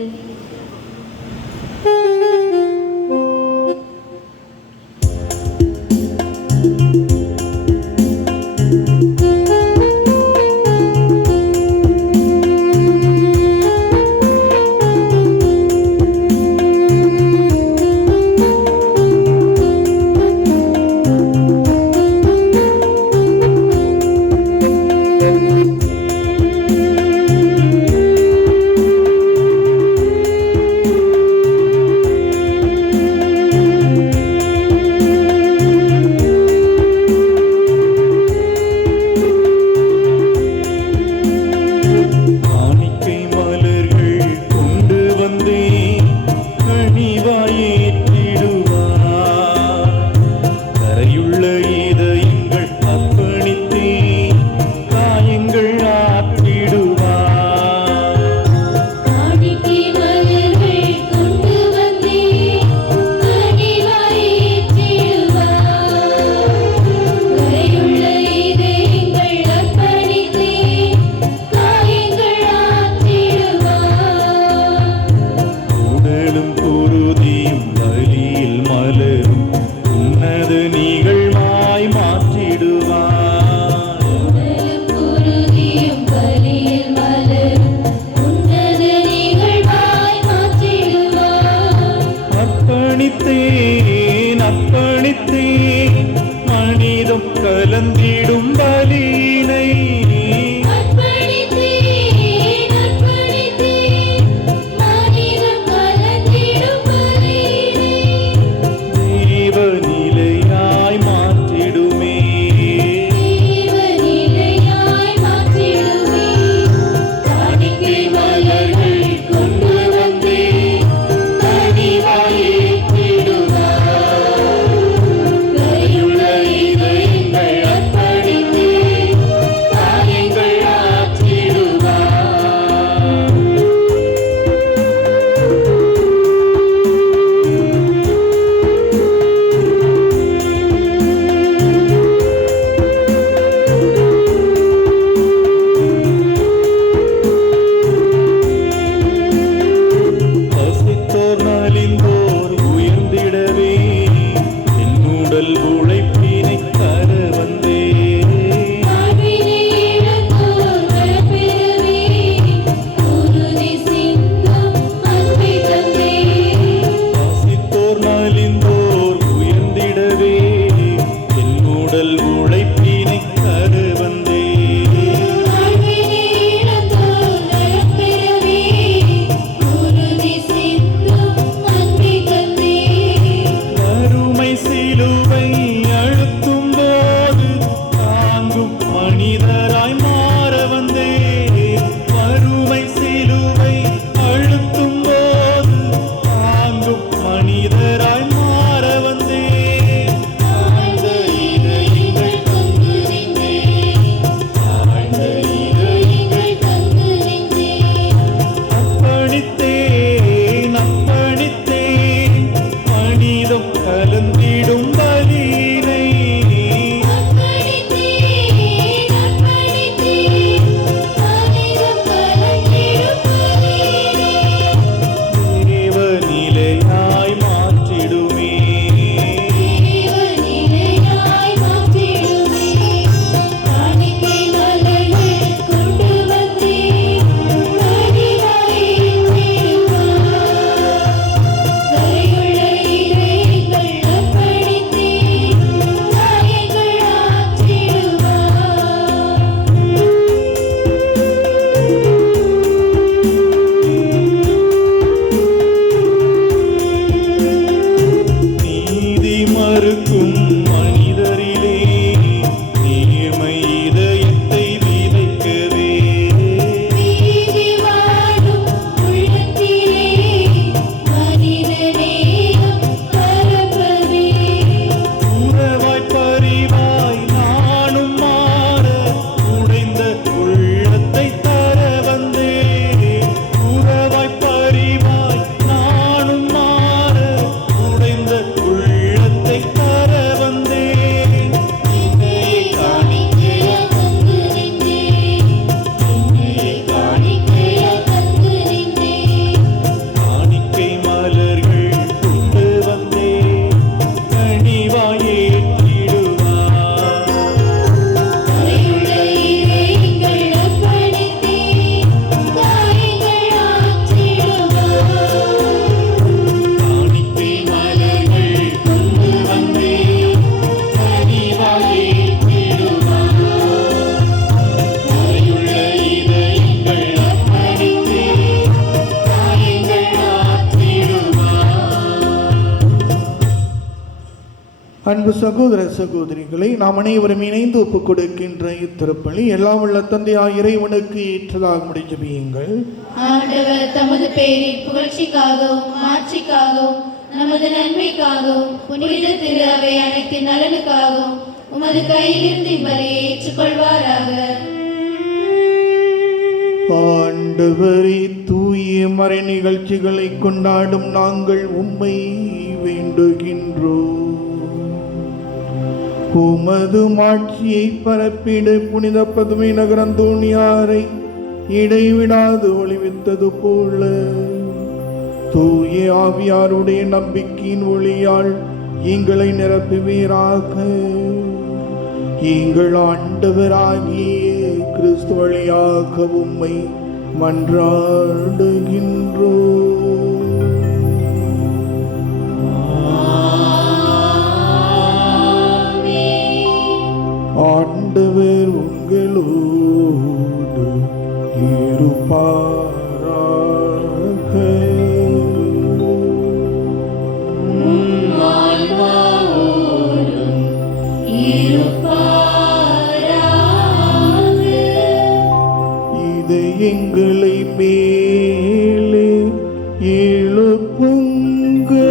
கலந்திடும் பலியினை தேவநிலையாய் மாற்றிடுமே. காணிக்கை மலர்கள் கொண்டு வந்தே கனிவாய் ஏற்றிடுவார். கையுள்ள இதயங்கள் அர்ப்பணித்தே அன்பு சகோதர சகோதரிகளை நாம் அனைவரும் இணைந்து ஒப்புக் கொடுக்கின்ற இத்திருப்பலி எல்லாம் உள்ள தந்தையாய் இறைவனுக்கு ஏற்றதாக முடிஞ்சபியுங்கள். ஆண்டவர் தமது பேரின் புகழ்ச்சிக்காகவும் மாட்சிக்காகவும் நமது நன்மைக்காகவும் புனித திரு அவை அனைத்து நலனுக்காகவும் உமது கையிலிருந்து இவ்வரையை ஏற்றுக்கொள்வாராக. ஆண்டவரே, தூய மறை நிகழ்ச்சிகளை கொண்டாடும் நாங்கள் உம்மை வேண்டுகின்றோம். உமது மாட்சியை பரப்பிட புனித பதுமை நகரந்தோணியாரை இடைவிடாது ஒளிவித்தது போல தூய ஆவியாருடைய நம்பிக்கையின் ஒளியால் எங்களை நிரப்புவீராக. எங்கள் ஆண்டவராகிய கிறிஸ்து வழியாக உம்மை மன்றாடுகின்றோம். ஆண்டவர் உங்களோடு இருப்பாராக. இது எங்களை மேலே எழுப்புங்கள்.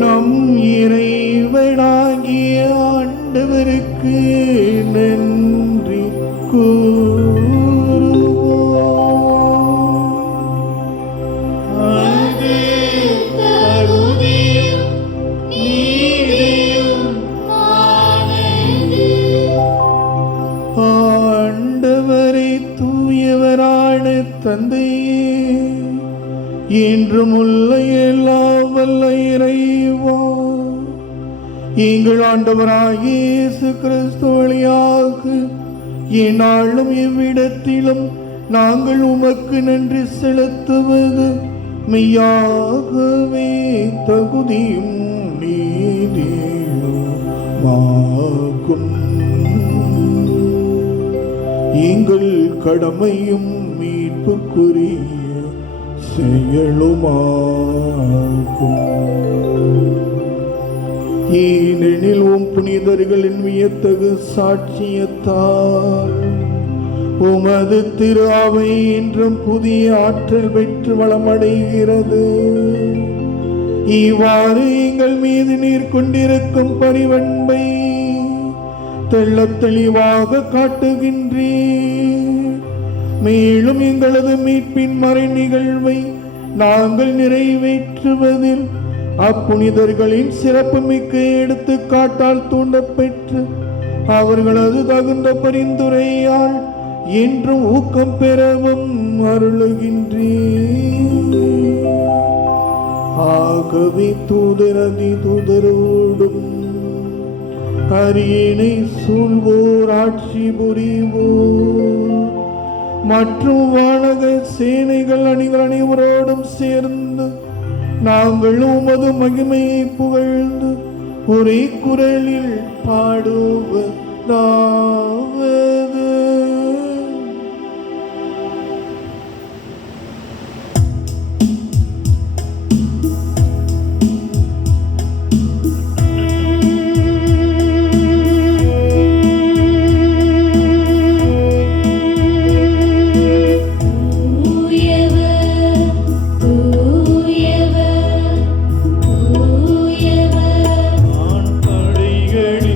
நம் இறைவனாகிய ஆண்டவருக்கு நன்றி கூறுவோம். அது தகுதியும் நீதியும் ஆனது. ஆண்டவரே, தூயவரான தந்தையே, என்றும் உள்ள எல்லா வல்ல இறைவா, எங்கள் ஆண்டவராகிய இயேசு கிறிஸ்து வழியாக எந்நாளும் எவ்விடத்திலும் நாங்கள் உமக்கு நன்றி செலுத்துவது மெய்யாகவே தகுதியும் நீதியுமாகும். எங்கள் கடமையும் மீட்புக்குரிய செயலுமாகும். ஏனெனில் உம் புனிதர்களின் வியத்தகு சாட்சியத்தால் உமது திரு அவை என்றும் புதிய ஆற்றல் பெற்று வளமடைகிறது. இவ்வாறு எங்கள் மீது நீர் கொண்டிருக்கும் பரிவன்பை தெள்ளத் தெளிவாக காட்டுகின்றீர். மேலும் எங்களது மீட்பின் மறை நிகழ்வை நாங்கள் நிறைவேற்றுவதில் அப்புனிதர்களின் சிறப்புமிக்க எடுத்துக்காட்டால் தூண்டப்பெற்று அவர்களது தகுந்த பரிந்துரையால் என்றும் ஊக்கம் பெறவும் அருளுகின்றீர். ஆகவே தூதரதி தூதரோடும் அரியணை சூழ்வோர் ஆட்சி புரிவோர் மற்றும் வானக சேனைகள் அணிகள் அனைவரோடும் சேர்ந்து நாங்கள் உமது மகிமையை புகழ்ந்து ஒரே குரலில் பாடுவதாவது. ஆண்டவரிடம்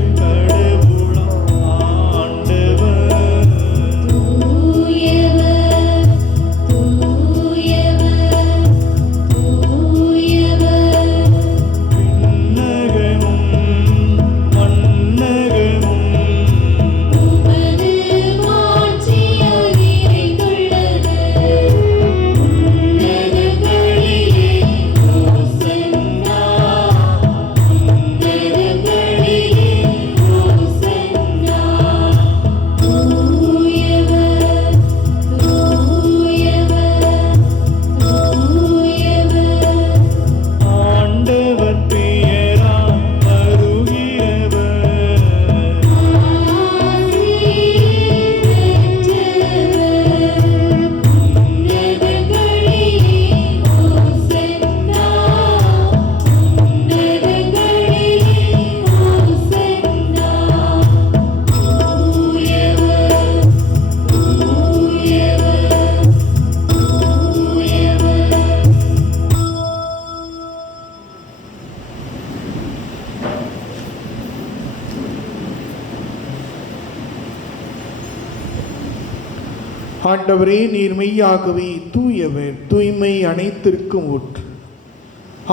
ஆண்டவரே, நீர் மெய்யாகவே தூயவர், தூய்மை அனைத்திற்கும் ஊற்று.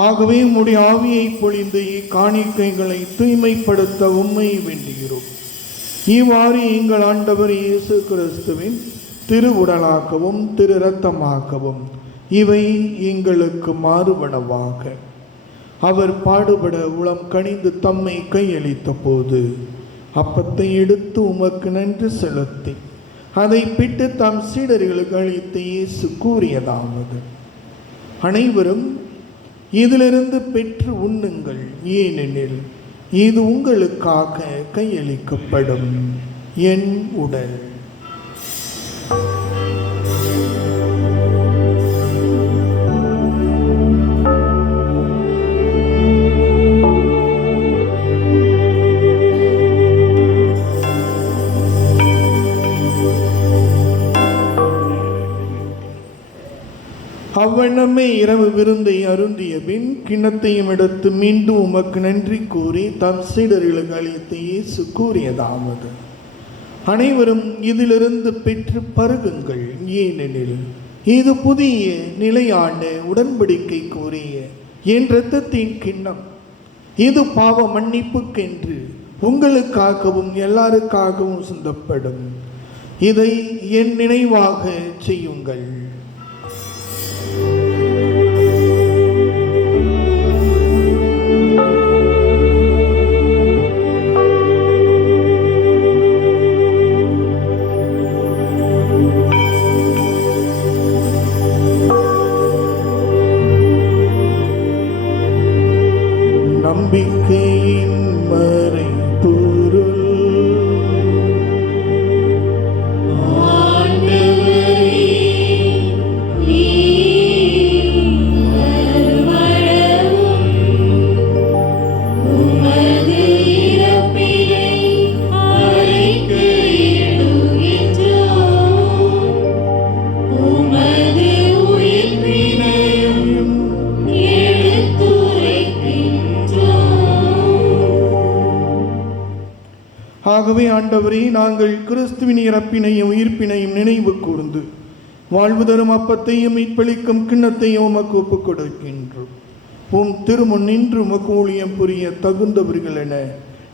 ஆகவே உம்முடைய ஆவியை பொழிந்து இக்காணிக்கைகளை தூய்மைப்படுத்த உம்மை வேண்டுகிறோம். இவ்வாறு எங்கள் ஆண்டவர் இயேசு கிறிஸ்துவின் திருவுடலாகவும் திரு இரத்தமாகவும் இவை எங்களுக்கு மாறுபடவாக. அவர் பாடுபட உளம் கனிந்து தம்மை கையளித்த போது அப்பத்தை எடுத்து உமக்கு நன்றி செலுத்தி அதை பிட்டு தம் சீடர்களுக்கு அளித்து இயேசு கூறியதாவது: அனைவரும் இதிலிருந்து பெற்று உண்ணுங்கள், ஏனெனில் இது உங்களுக்காக கையளிக்கப்படும் என் உடல். அவ்வண்ணமே இரவு விருந்தை அருந்திய பின் கிண்ணத்தையும் எடுத்து மீண்டும் உமக்கு நன்றி கூறி தம் சீடர்களுக்கு அளித்து இயேசு கூறியதாவது: அனைவரும் இதிலிருந்து பெற்று பருகுங்கள், ஏனெனில் இது புதிய நிலையான உடன்படிக்கை கூறிய என் இரத்தத்தின் கிண்ணம். இது பாவ மன்னிப்புக்கென்று உங்களுக்காகவும் எல்லாருக்காகவும் சிந்தப்படும். இதை என் நினைவாக செய்யுங்கள். நம்பிக்கையின் மறைபொருள் ஆகவே ஆண்டவரே, நாங்கள் கிறிஸ்துவின் இறப்பினையும் உயிர்ப்பினையும் நினைவு கூர்ந்து வாழ்வு தரும் அப்பத்தையும் மீட்பளிக்கும் கிண்ணத்தையும் உமக்கு ஒப்புக் கொடுக்கின்றோம். உம் திருமுன் நின்று உமக்கு ஊழியம் புரிய தகுந்தவர்கள் என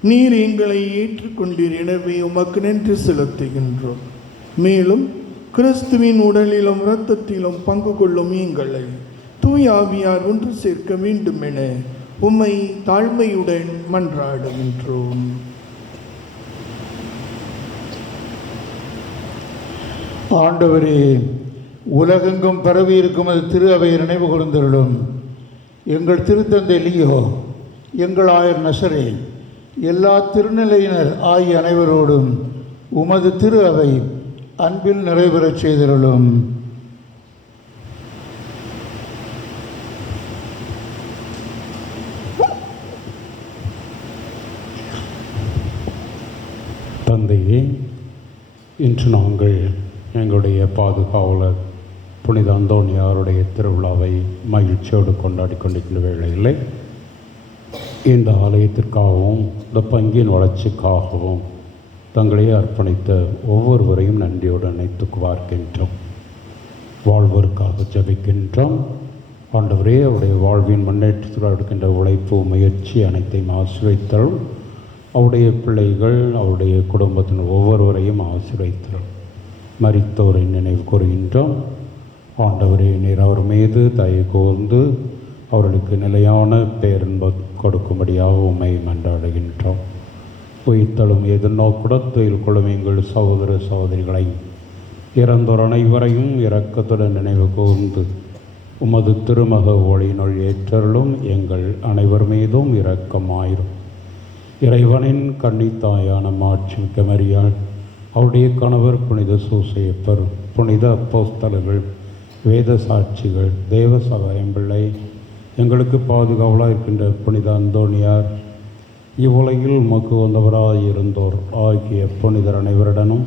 நீர் எங்களை ஏற்றுக்கொண்டீர். எனவே உமக்கு நன்றி செலுத்துகின்றோம். மேலும் கிறிஸ்துவின் உடலிலும் இரத்தத்திலும் பங்கு கொள்ளும் எங்களை தூய ஆவியார் ஒன்று சேர்க்க வேண்டும் என உம்மை தாழ்மையுடன் மன்றாடுகின்றோம். ஆண்டவரே, உலகெங்கும் பரவி இருக்கும் அது திரு அவை நினைவு கூர்ந்தருளும். எங்கள் திருத்தந்தை லியோ, எங்கள் ஆயர் நசரேல், எல்லா திருநிலையினர் ஆகிய அனைவரோடும் உமது திரு அவை அன்பில் நிறைவேறச் செய்தருளும். தந்தையே, இன்று நாங்கள் எங்களுடைய பாதுகாவலர் புனித அந்தோனியாருடைய திருவிழாவை மகிழ்ச்சியோடு கொண்டாடி கொண்டிருக்கின்ற வேளையில் இந்த ஆலயத்திற்காகவும் இந்த பங்கின் வளர்ச்சிக்காகவும் தங்களையே அர்ப்பணித்த ஒவ்வொருவரையும் நன்றியோடு அனைத்துக்கு பார்க்கின்றோம். வாழ்வோருக்காக ஜபிக்கின்றோம். ஆண்டவரே, அவருடைய வாழ்வின் முன்னேற்றத்தில் எடுக்கின்ற உழைப்பு, முயற்சி அனைத்தையும் ஆசீர்வதித்தரும். அவருடைய பிள்ளைகள், அவருடைய குடும்பத்தின் ஒவ்வொருவரையும் ஆசீர்வதித்தரும். மரித்தோரை நினைவு கூறுகின்றோம். ஆண்டவரே, நீர் அவர் மீது தயை கூர்ந்து அவர்களுக்கு நிலையான பேரின்பம் கொடுக்கும்படியாக உம்மை மன்றாடுகின்றோம். உயிர்த்தலும் எதிர்நோக்குடன் துயில் கொள்ளும் எங்கள் சகோதர சகோதரிகளை இறந்தோர் அனைவரையும் இரக்கத்துடன் நினைவு கூர்ந்து உமது திருமக ஒளியினுள் ஏற்றலும் எங்கள் அனைவர் மீதும் இரக்கமாயிரும். இறைவனின் கன்னித்தாயான மாட்சிமிக்க மரியாள், அவருடைய கணவர் புனித சூசையப்பர், புனித அப்போஸ்தலர்கள், வேத சாட்சிகள், தேவ சகாயம் பிள்ளை, எங்களுக்கு பாதுகாவலாக இருக்கின்ற புனித அந்தோனியார், இவ்வுலகில் உமக்கு வந்தவராக இருந்தோர் ஆகிய புனிதர் அனைவருடனும்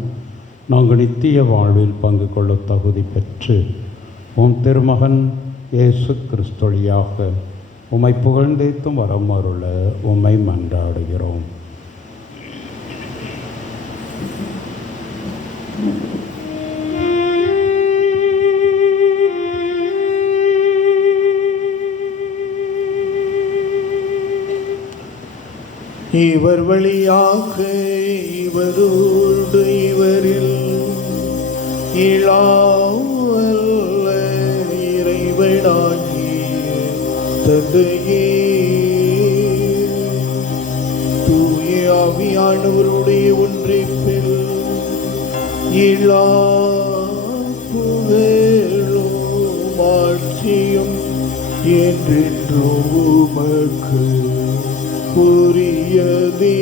நாங்கள் நித்திய வாழ்வில் பங்கு கொள்ள தகுதி பெற்று உம் திருமகன் இயேசு கிறிஸ்தொழியாக உம்மை புகழ்ந்தேத்தும் வரம் அருள உம்மை மன்றாடுகிறோம். இவர் வழியாக இவரோடு இவரில் இளாவல்ல இறைவனாகிய தந்தையே, தூய ஆவியானவருடைய ஒன்றிப்பில் இளா புகழும் ஆட்சியும் என்றென்றும் உமக்கு உரியதே.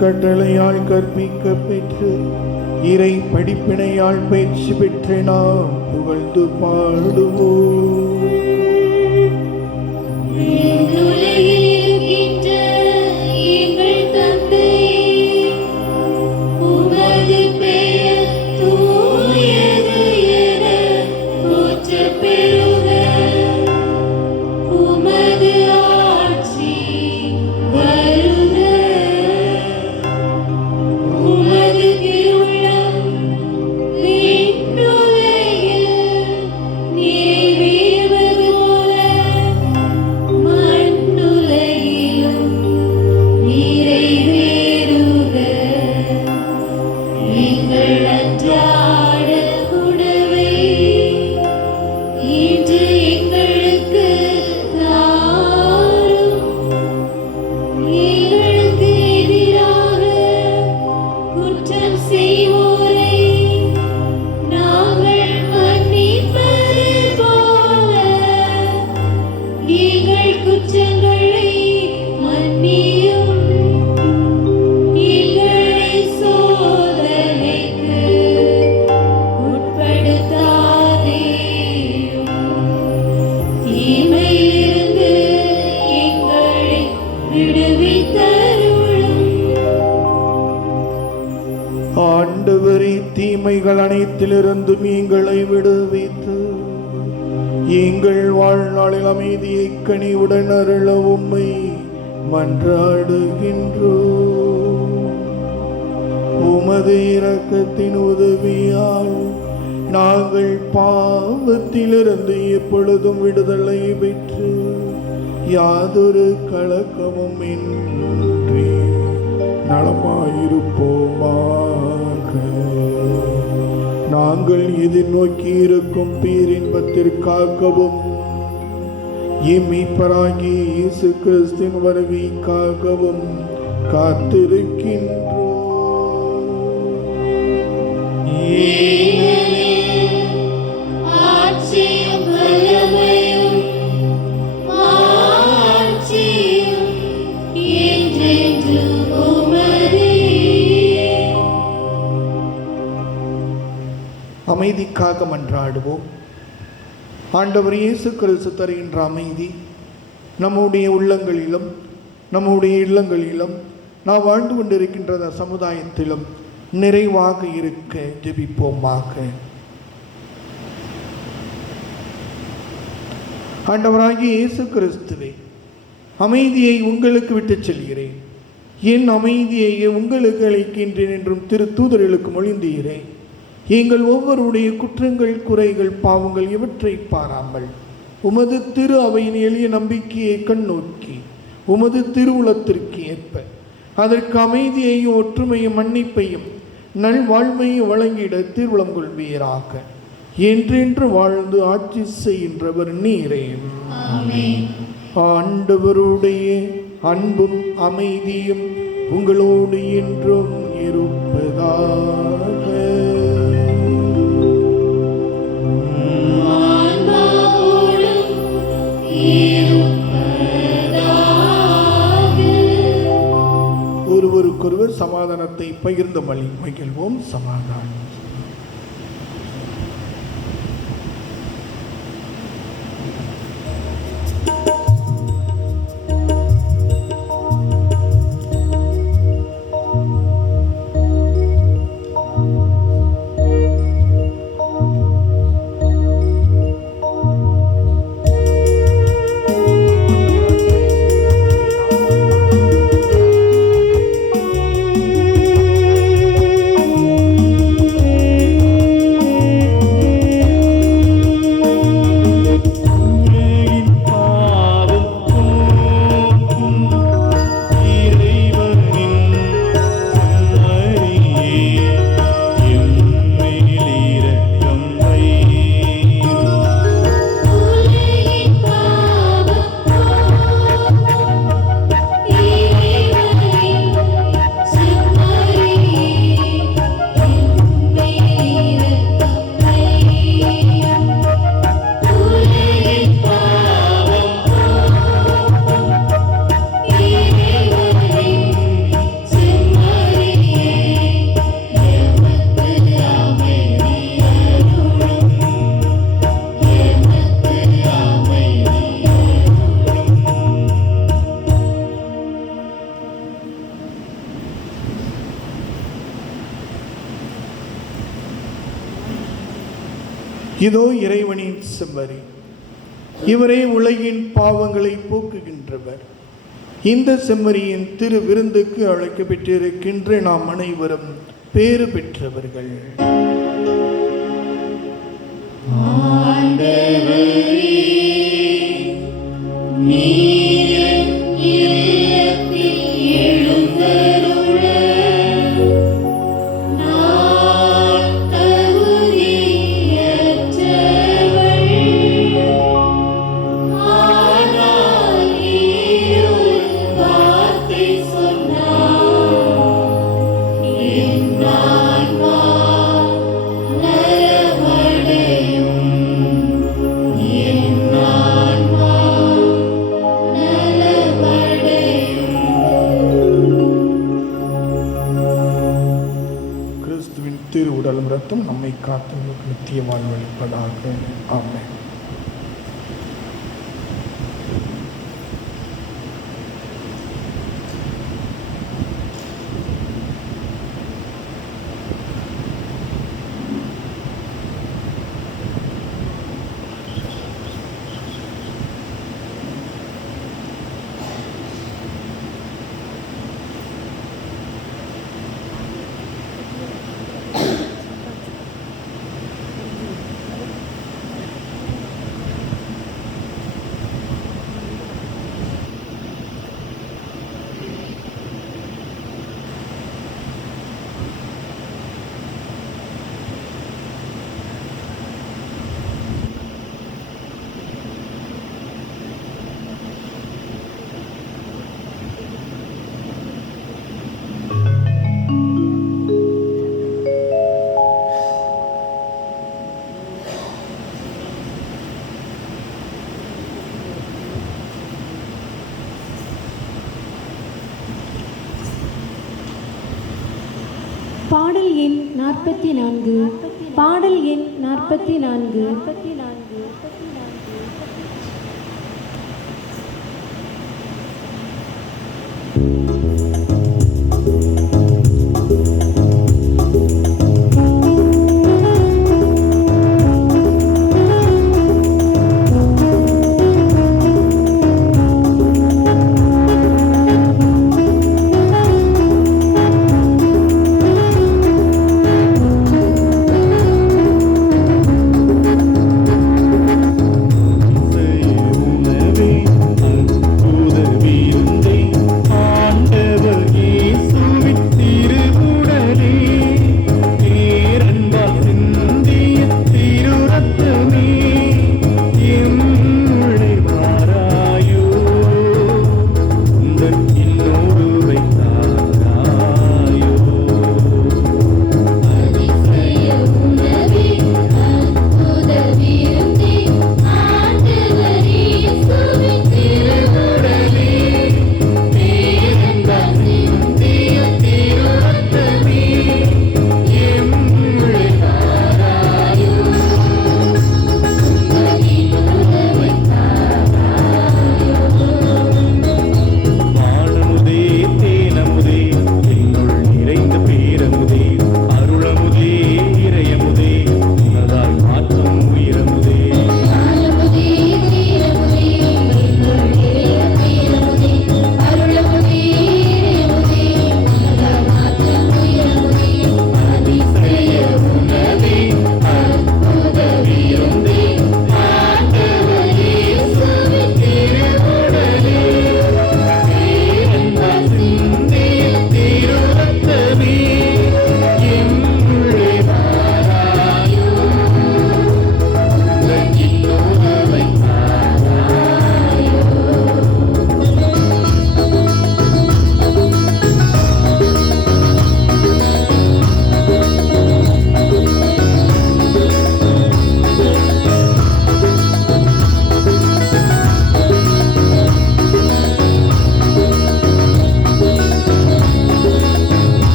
கட்டளையால் கற்பிக்க பெற்று இறை படிப்பினையால் பயிற்சி பெற்று நாம் புகழ்ந்து பாடுவோம். ஆண்டவரே, தீமைகள் அனைத்திலிருந்தும் எங்களை விடுவித்து எங்கள் வாழ்நாளில் அமைதியை கனிவுடன் அருள உம்மை மன்றாடுகின்றோம். உமது இரக்கத்தின் உதவியால் நாங்கள் பாவத்திலிருந்து எப்பொழுதும் விடுதலை பெற்று யாதொரு கலக்கமும் இன்றி நலமாயிருப்போமாக. நாங்கள் எதிர்நோக்கி இருக்கும் பேரின்பத்திற்காகவும் மீட்பராகிய இயேசு கிறிஸ்துவின் வருகைக்காகவும் காத்திருக்கின்றோம். அமைதிக்காக மன்றாடுவோம். ஆண்டவர் இயேசு கிறிஸ்து தருகின்ற அமைதி நம்முடைய உள்ளங்களிலும் நம்முடைய இல்லங்களிலும் நாம் வாழ்ந்து கொண்டிருக்கின்ற சமுதாயத்திலும் நிறைவாக இருக்க ஜெபிப்போமாக. ஆண்டவராகிய இயேசு கிறிஸ்துவே, அமைதியை உங்களுக்கு விட்டுச் செல்கிறேன், என் அமைதியையே உங்களுக்கு அளிக்கின்றேன் என்றும் திரு தூதர்களுக்கு மொழிந்தீரேன். எங்கள் ஒவ்வொருடைய குற்றங்கள், குறைகள், பாவங்கள் இவற்றை பாராமல் உமது திரு அவையின் எளிய நம்பிக்கையை கண்ணோக்கி உமது திருவுளத்திற்கு ஏற்ப அதற்கு அமைதியையும் ஒற்றுமையும் மன்னிப்பையும் நல்வாழ்மையும் வழங்கிட திருவுளம் கொள்வீராக. என்றென்று வாழ்ந்து ஆட்சி செய்கின்றவர் நீரே. ஆண்டவருடைய அன்பும் அமைதியும் உங்களோடு என்றும் இருப்பதாக. ஒருவருக்கொருவர் சமாதானத்தை பகிர்ந்து மகிழ்வோம். சமாதானம். இதோ இறைவனின் செம்மறி, இவரே உலகின் பாவங்களை போக்குகின்றவர். இந்த செம்மறியின் திரு விருந்துக்கு அழைக்கப்பட்டிருக்கின்ற நாம் அனைவரும் பேறு பெற்றவர்கள். திருவுடலும் ரத்தம் நம்மை காத்து நித்திய வாழ்வளிப்பதாக. ஆமென். பாடல் எண் 44. பாடல் எண் 44.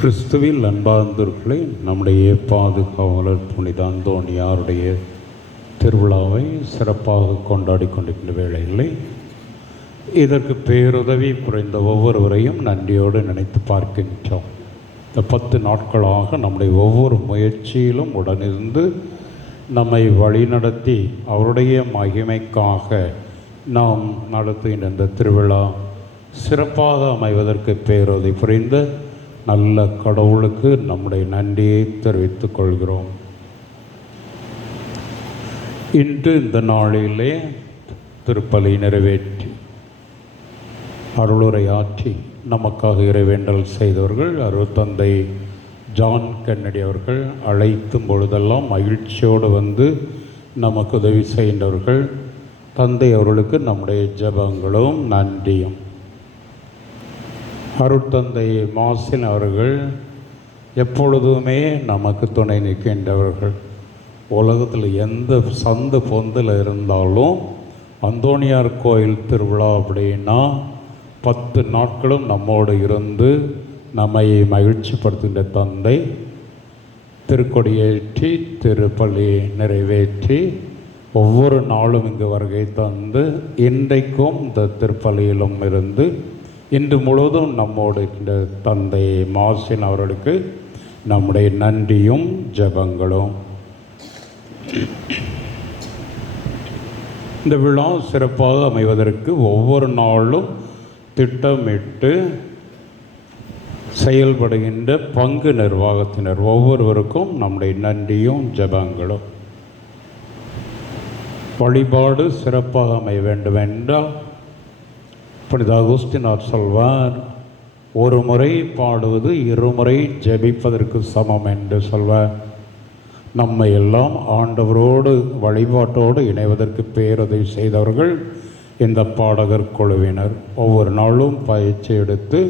கிறிஸ்துவில் அன்பார்ந்தவர்களே, நம்முடைய பாதுகாவலர் புனித அந்தோணியாருடைய திருவிழாவை சிறப்பாக கொண்டாடி கொண்டிருக்கின்ற வேளையிலே இதற்கு பேருதவி புரிந்த ஒவ்வொருவரையும் நன்றியோடு நினைத்து பார்க்கின்றோம். இந்த 10 நாட்களாக நம்முடைய ஒவ்வொரு முயற்சியிலும் உடனிருந்து நம்மை வழிநடத்தி அவருடைய மகிமைக்காக நாம் நடத்துகின்ற இந்த திருவிழா சிறப்பாக அமைவதற்கு பேருதவி புரிந்த நல்ல கடவுளுக்கு நம்முடைய நன்றியை தெரிவித்துக் கொள்கிறோம். இன்று இந்த நாளிலே திருப்பலி நிறைவேற்றி அருளுரை ஆற்றி நமக்காக இறைவேண்டல் செய்தவர்கள் அருட்தந்தை ஜான் கென்னடி அவர்கள். அழைத்தும் பொழுதெல்லாம் மகிழ்ச்சியோடு வந்து நமக்கு உதவி செய்கின்றவர்கள். தந்தை அவர்களுக்கு நம்முடைய ஜெபங்களும் நன்றியும். அருட்தந்தை மாசின் அவர்கள் எப்பொழுதுமே நமக்கு துணை நிற்கின்றவர்கள். உலகத்தில் எந்த சந்து பொந்தில் இருந்தாலும் அந்தோணியார் கோயில் திருவிழா அப்படின்னா 10 நாட்களும் நம்மோடு இருந்து நம்மை மகிழ்ச்சிப்படுத்துகின்ற தந்தை திருக்கொடியேற்றி திருப்பலி நிறைவேற்றி ஒவ்வொரு நாளும் இங்கு வருகை தந்து இன்றைக்கும் இந்த திருப்பலியிலும் இருந்து இன்று முழுவதும் நம்மோடு இருக்கின்ற தந்தை மாசின் அவர்களுக்கு நம்முடைய நன்றியும் ஜெபங்களும். இந்த விழா சிறப்பாக அமைவதற்கு ஒவ்வொரு நாளும் திட்டமிட்டு செயல்படுகின்ற பங்கு நிர்வாகத்தினர் ஒவ்வொருவருக்கும் நம்முடைய நன்றியும் ஜெபங்களும். வழிபாடு சிறப்பாக அமைய வேண்டும் என்றால் புனித அகுஸ்தினார் சொல்வார், ஒரு முறை பாடுவது 2 முறை ஜெபிப்பதற்கு சமம் என்று சொல்வார். நம்மை எல்லாம் ஆண்டவரோடு வழிபாட்டோடு இணைவதற்கு பேருதவி செய்தவர்கள் இந்த பாடகர் குழுவினர். ஒவ்வொரு நாளும் பயிற்சி எடுத்து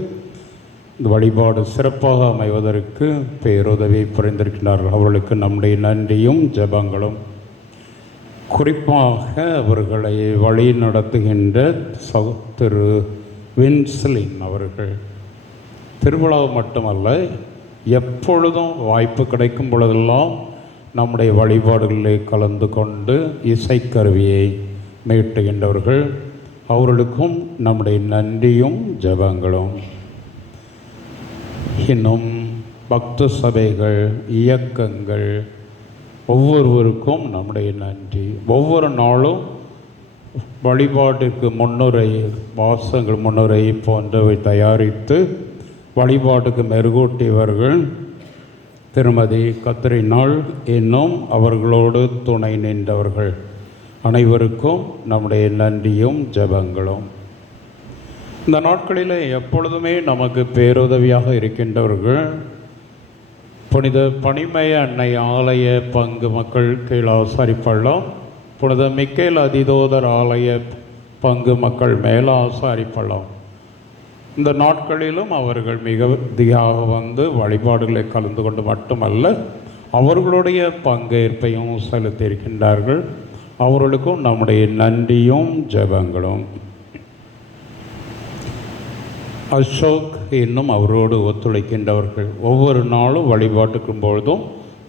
இந்த வழிபாடு சிறப்பாக அமைவதற்கு பேருதவி புரிந்திருக்கிறார்கள். அவர்களுக்கு நம்முடைய நன்றியும் ஜெபங்களும். குறிப்பாக அவர்களை வழி நடத்துகின்ற திரு வின்ஸ்லின் அவர்கள் திருவிழா மட்டுமல்ல, எப்பொழுதும் வாய்ப்பு கிடைக்கும் பொழுதெல்லாம் நம்முடைய வழிபாடுகளில் கலந்து கொண்டு இசைக்கருவியை மீட்டுகின்றவர்கள். அவர்களுக்கும் நம்முடைய நன்றியும் ஜெபங்களும். இன்னும் பக்த சபைகள், இயக்கங்கள் ஒவ்வொருவருக்கும் நம்முடைய நன்றி. ஒவ்வொரு நாளும் வழிபாட்டுக்கு முன்னுரை, வாசங்கள் முன்னுரை போன்றவை தயாரித்து வழிபாட்டுக்கு மெருகூட்டியவர்கள் திருமதி கத்திரினாள் இன்னும் அவர்களோடு துணை நின்றவர்கள் அனைவருக்கும் நம்முடைய நன்றியும் ஜெபங்களும். இந்த நாட்களில் எப்பொழுதுமே நமக்கு பேருதவியாக இருக்கின்றவர்கள் புனித பனிமய அன்னை ஆலய பங்கு மக்கள் கீழாசாரி பள்ளம், புனித மிக்கேல் அதிதோதர் ஆலய பங்கு மக்கள் மேலாசாரி பள்ளம். இந்த நாட்களிலும் அவர்கள் மிகுதியாக வந்து வழிபாடுகளை கலந்து கொண்டு மட்டுமல்ல, அவர்களுடைய பங்கேற்பையும் செலுத்தியிருக்கின்றார்கள். அவர்களுக்கும் நம்முடைய நன்றியும் ஜெபங்களும். அசோக் இன்னும் அவரோடு ஒத்துழைக்கின்றவர்கள். ஒவ்வொரு நாளும் வழிபாட்டுக்கும் பொழுதும்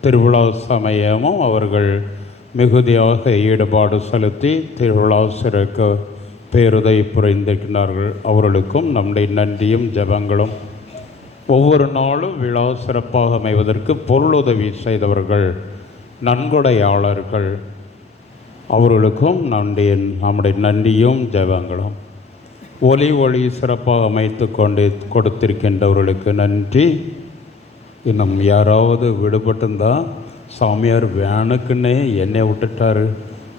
திருவிழா சமயமும் அவர்கள் மிகுதியாக ஈடுபாடு செலுத்தி திருவிழா சிறக்க பேருதவி புரிந்திருக்கிறார்கள். அவர்களுக்கும் நம்முடைய நன்றியும் ஜெபங்களும். ஒவ்வொரு நாளும் விழா சிறப்பாக அமைவதற்கு பொருளுதவி செய்தவர்கள், நன்கொடையாளர்கள், அவர்களுக்கும் நம்முடைய நன்றியும் ஜெபங்களும். ஒளி சிறப்பாக அமைத்து கொண்டு கொடுத்திருக்கின்றவர்களுக்கு நன்றி. இன்னும் யாராவது விடுபட்டிருந்தால் சாமியார் வேனுக்குன்னே என்னை விட்டுட்டாரு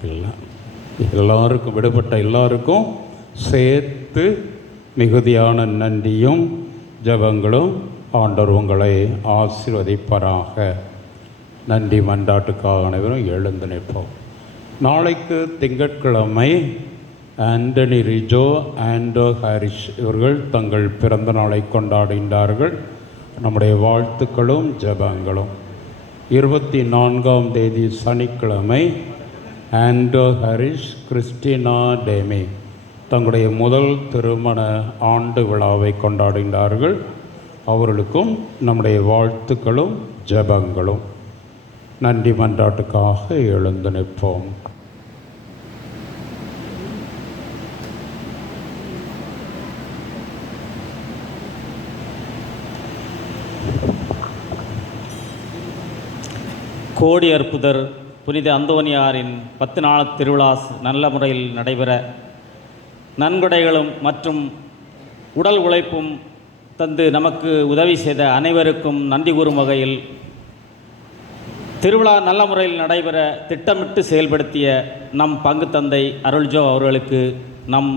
இல்லை, எல்லாருக்கும் விடுபட்ட எல்லாருக்கும் சேர்த்து மிகுதியான நன்றியும் ஜெபங்களும். ஆண்டவர் உங்களை ஆசீர்வதிப்பாராக. நன்றி மன்றாட்டுக்காக அனைவரும் எழுந்து நிற்போம். நாளைக்கு திங்கட்கிழமை ஆண்டனி ரிஜோ, ஆண்டோ ஹாரிஷ் இவர்கள் தங்கள் பிறந்த நாளை கொண்டாடுகின்றார்கள். நம்முடைய வாழ்த்துக்களும் ஜெபங்களும். 24ஆம் தேதி சனிக்கிழமை ஆண்டோ ஹாரிஷ், கிறிஸ்டினா டேமி தங்களுடைய முதல் திருமண ஆண்டு விழாவை கொண்டாடுகின்றார்கள். அவர்களுக்கும் நம்முடைய வாழ்த்துக்களும் ஜெபங்களும். நன்றி மன்றாட்டுக்காக எழுந்து நிற்போம். கோடி அற்புதர் புனித அந்தோனியாரின் 10 நாள் திருவிழா நல்ல முறையில் நடைபெற நன்கொடைகளும் மற்றும் உடல் உழைப்பும் தந்து நமக்கு உதவி செய்த அனைவருக்கும் நன்றி கூறும் வகையில் திருவிழா நல்ல முறையில் நடைபெற திட்டமிட்டு செயல்படுத்திய நம் பங்கு தந்தை அருள்ஜோ அவர்களுக்கு நம்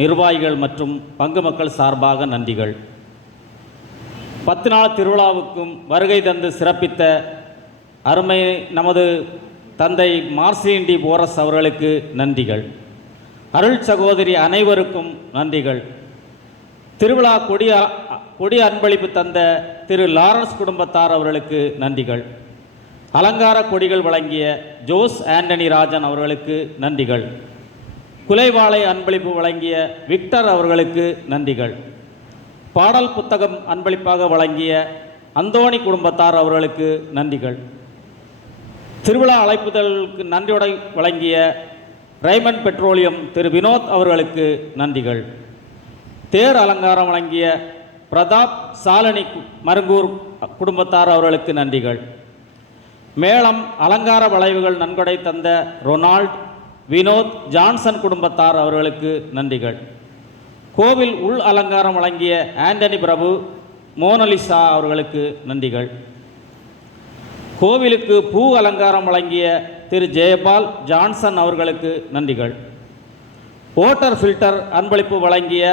நிர்வாகிகள் மற்றும் பங்கு மக்கள் சார்பாக நன்றிகள். 10 நாள் திருவிழாவுக்கும் வருகை தந்து சிறப்பித்த அருமை நமது தந்தை மார்சிலின் டி போரஸ் அவர்களுக்கு நன்றிகள். அருள் சகோதரி அனைவருக்கும் நன்றிகள். திருவிழா கொடி அன்பளிப்பு தந்த திரு லாரன்ஸ் குடும்பத்தார் அவர்களுக்கு நன்றிகள். அலங்கார கொடிகள் வழங்கிய ஜோஸ் ஆண்டனி ராஜன் அவர்களுக்கு நன்றிகள். குலைவாளை அன்பளிப்பு வழங்கிய விக்டர் அவர்களுக்கு நன்றிகள். பாடல் புத்தகம் அன்பளிப்பாக வழங்கிய அந்தோணி குடும்பத்தார் அவர்களுக்கு நன்றிகள். திருவிழா அழைப்புதலுக்கு நன்றியுடை வழங்கிய ரைமண்ட் பெட்ரோலியம் திரு வினோத் அவர்களுக்கு நன்றிகள். தேர் அலங்காரம் வழங்கிய பிரதாப் சாலனி மருங்கூர் குடும்பத்தார் அவர்களுக்கு நன்றிகள். மேளம் அலங்கார வளைவுகள் நன்கொடை தந்த ரொனால்ட் வினோத் ஜான்சன் குடும்பத்தார் அவர்களுக்கு நன்றிகள். கோவில் உள் அலங்காரம் வழங்கிய ஆண்டனி பிரபு மோனலிசா அவர்களுக்கு நன்றிகள். கோவிலுக்கு பூ அலங்காரம் வழங்கிய திரு ஜெயபால் ஜான்சன் அவர்களுக்கு நன்றிகள். வாட்டர் ஃபில்டர் அன்பளிப்பு வழங்கிய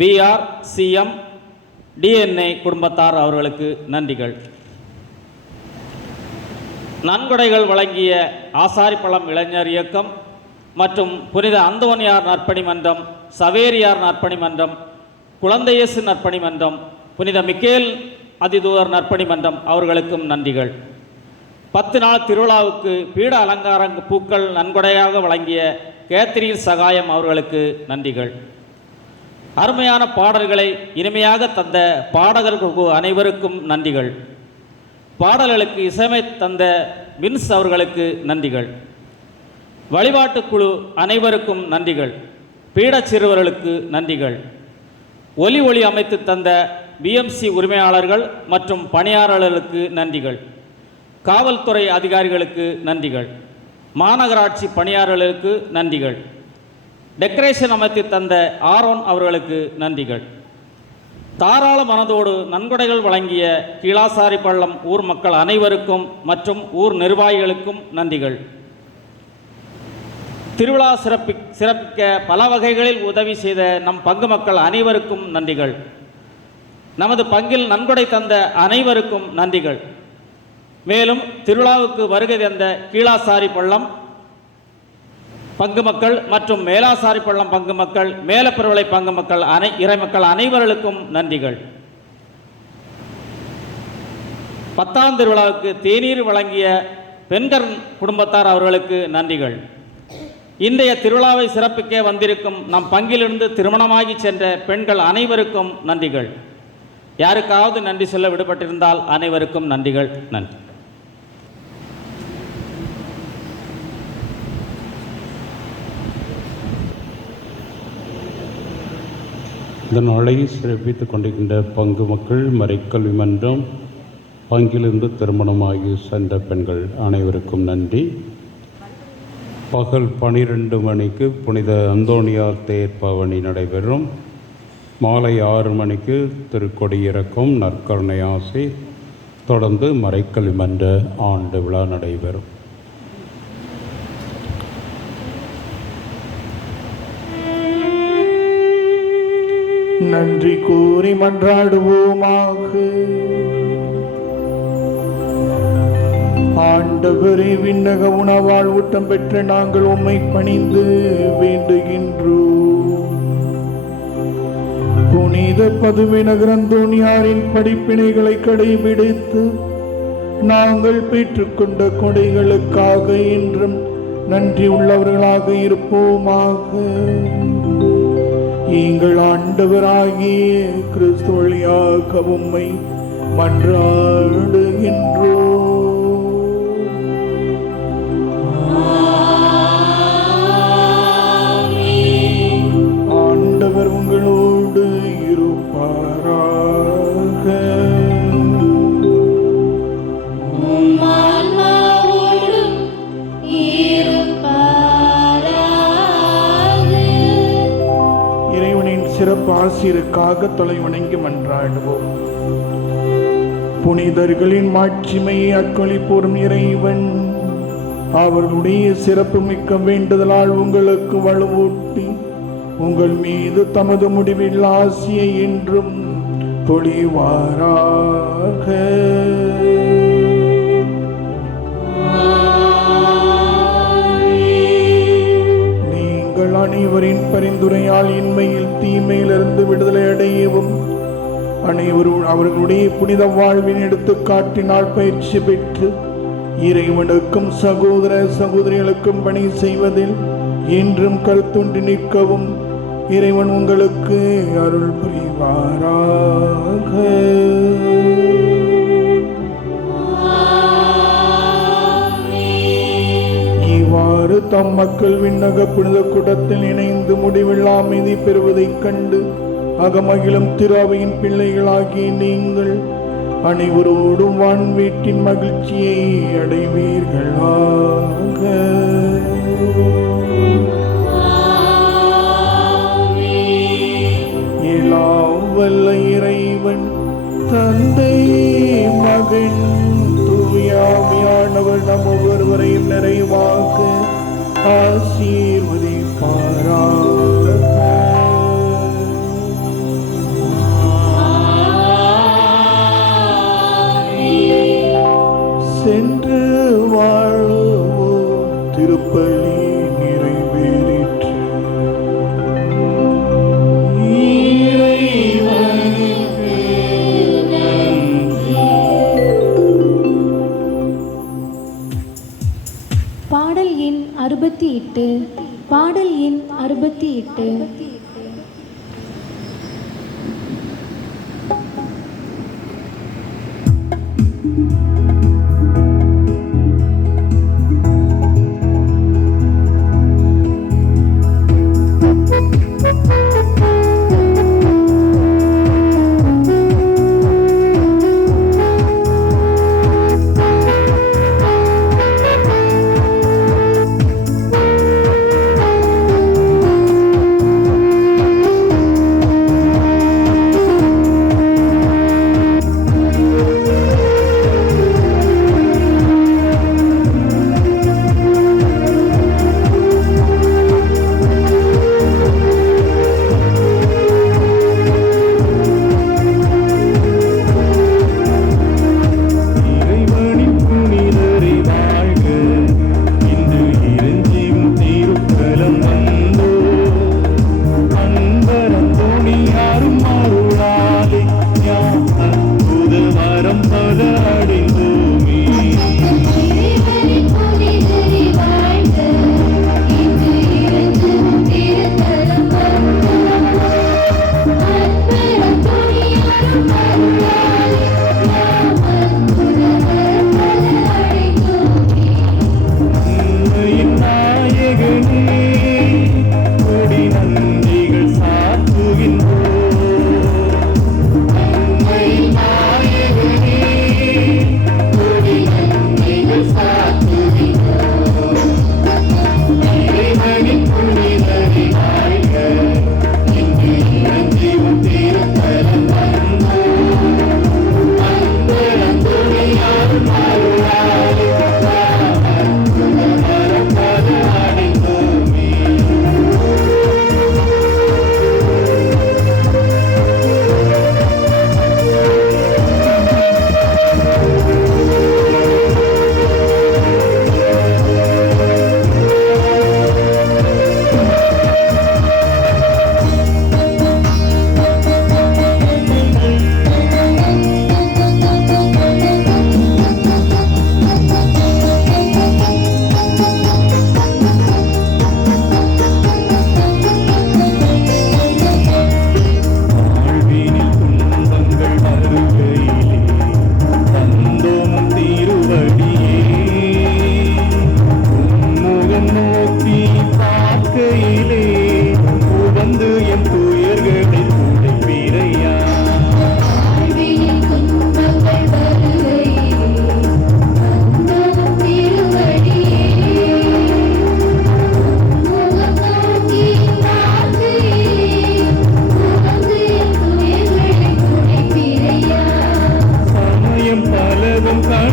பிஆர் சிஎம் டிஎன்ஏ குடும்பத்தார் அவர்களுக்கு நன்றிகள். நன்கொடைகள் வழங்கிய ஆசாரிப்பள்ளம் இளைஞர் இயக்கம் மற்றும் புனித அந்தோனியார் நற்பணி மன்றம், சவேரியார் நற்பணி மன்றம், குழந்தையேசு நற்பணி மன்றம், புனித மிக்கேல் அதிதூதர் நற்பணி மன்றம் அவர்களுக்கும் நன்றிகள். 10 நாள் திருவிழாவுக்கு பீட அலங்கார பூக்கள் நன்கொடையாக வழங்கிய கேத்ரீன் சகாயம் அவர்களுக்கு நன்றிகள். அருமையான பாடல்களை இனிமையாக தந்த பாடகர்கள் அனைவருக்கும் நன்றிகள். பாடல்களுக்கு இசைமை தந்த வின்ஸ் அவர்களுக்கு நன்றிகள். வழிபாட்டு குழு அனைவருக்கும் நன்றிகள். பீடச் சிறுவர்களுக்கு நன்றிகள். ஒலி அமைத்து தந்த பிஎம்சி உரிமையாளர்கள் மற்றும் பணியாளர்களுக்கு நன்றிகள். காவல்துறை அதிகாரிகளுக்கு நன்றிகள். மாநகராட்சி பணியாளர்களுக்கு நன்றிகள். டெக்கரேஷன் அமைத்து தந்த ஆரோன் அவர்களுக்கு நன்றிகள். தாராள மனதோடு நன்கொடைகள் வழங்கிய கீழாசாரிப்பள்ளம் ஊர் மக்கள் அனைவருக்கும் மற்றும் ஊர் நிர்வாகிகளுக்கும் நன்றிகள். திருவிழா சிறப்பிக்க பல வகைகளில் உதவி செய்த நம் பங்கு மக்கள் அனைவருக்கும் நன்றிகள். நமது பங்கில் நன்கொடை தந்த அனைவருக்கும் நன்றிகள். மேலும் திருவிழாவுக்கு வருகை தந்த கீழாசாரிப்பள்ளம் பங்கு மக்கள் மற்றும் மேலாசாரிப்பள்ளம் பங்கு மக்கள், மேலப்பெருவளை பங்கு மக்கள் இறைமக்கள் அனைவர்களுக்கும் நன்றிகள். 10ஆம் திருவிழாவுக்கு தேநீர் வழங்கிய பெண்கர் குடும்பத்தார் அவர்களுக்கு நன்றிகள். இன்றைய திருவிழாவை சிறப்பிக்க வந்திருக்கும் நம் பங்கிலிருந்து திருமணமாகி சென்ற பெண்கள் அனைவருக்கும் நன்றிகள். யாருக்காவது நன்றி சொல்ல விடுபட்டிருந்தால் அனைவருக்கும் நன்றிகள். நன்றி. இந்த நாளை சிறப்பித்துக் கொண்டிருக்கின்ற பங்கு மக்கள், மறைக்கல்வி மன்றம், பங்கிலிருந்து திருமணமாகி சென்ற பெண்கள் அனைவருக்கும் நன்றி. பகல் 12 மணிக்கு புனித அந்தோனியார் தேர் பவனி நடைபெறும். மாலை 6 மணிக்கு திருக்கொடியிறக்கம், நற்கருணை ஆசை, தொடர்ந்து மறைக்கல்வி மன்ற ஆண்டு விழா நடைபெறும். நன்றி கூறி மன்றாடுவோமாக. ஆண்டவரே, விண்ணக உணவால் ஊட்டம் பெற்ற நாங்கள் உம்மை பணிந்து வேண்டுகின்றோம். புனித பதுமை நகர் அந்தோனியாரின் படிப்பினைகளை கடைபிடித்து நாங்கள் பெற்றுக்கொண்ட கொடைகளுக்காக என்றும் நன்றி உள்ளவர்களாக இருப்போமாக. எங்கள் ஆண்டவராகிய கிறிஸ்து வழியாக உம்மை மன்றாடுகின்றோம். ஆண்டவர் உங்களோடு இருப்பாராக. ஆன்மாவோடும் இருப்பாராக. இறைவனின் சிறப்பு ஆசிரியருக்காக தொலை வணங்கி மன்றாடுவோம். புனிதர்களின் மாட்சிமையை அக்களிப்போரும் இறைவன் அவர்களுடைய சிறப்பு மிக்க வேண்டுதலால் உங்களுக்கு வலுவூட்டி உங்கள் மீது தமது முடிவில் ஆசியை என்றும் பொழிவாராக. நீங்கள் அனைவரின் பரிந்துரையால் இன்மையில் தீமையிலிருந்து விடுதலை அடையவும் அனைவரும் அவர்களுடைய புனித வாழ்வின் எடுத்துக்காட்டினால் பயிற்சி பெற்று இறைவனுக்கும் சகோதர சகோதரிகளுக்கும் பணி செய்வதில் என்றும் கருத்துண்டு நிற்கவும் இறைவன் உங்களுக்கு அருள் புரிவாராக. இவ்வாறு தம் மக்கள் விண்ணக புனித கூட்டத்தில் இணைந்து முடிவில்லா அமைதி பெறுவதைக் கண்டு அகமகிழும் திருவையின் பிள்ளைகளாகிய நீங்கள் அனைவரோடும் வான் வீட்டின் மகிழ்ச்சியை அடைவீர்களாக. எல்லாம் வல்ல இறைவன் தந்தை மகன் தூயாவியானவர் நம் ஒவ்வொருவரையும் நிறைவாக ஆசீர்வதிப்பாராக. சென்று வாழ்வோம், திருப்பலி நிறைவேறிற்று. இறைவனுக்கு நன்றி. பாடல் எண் 68. பாடல் எண் 68.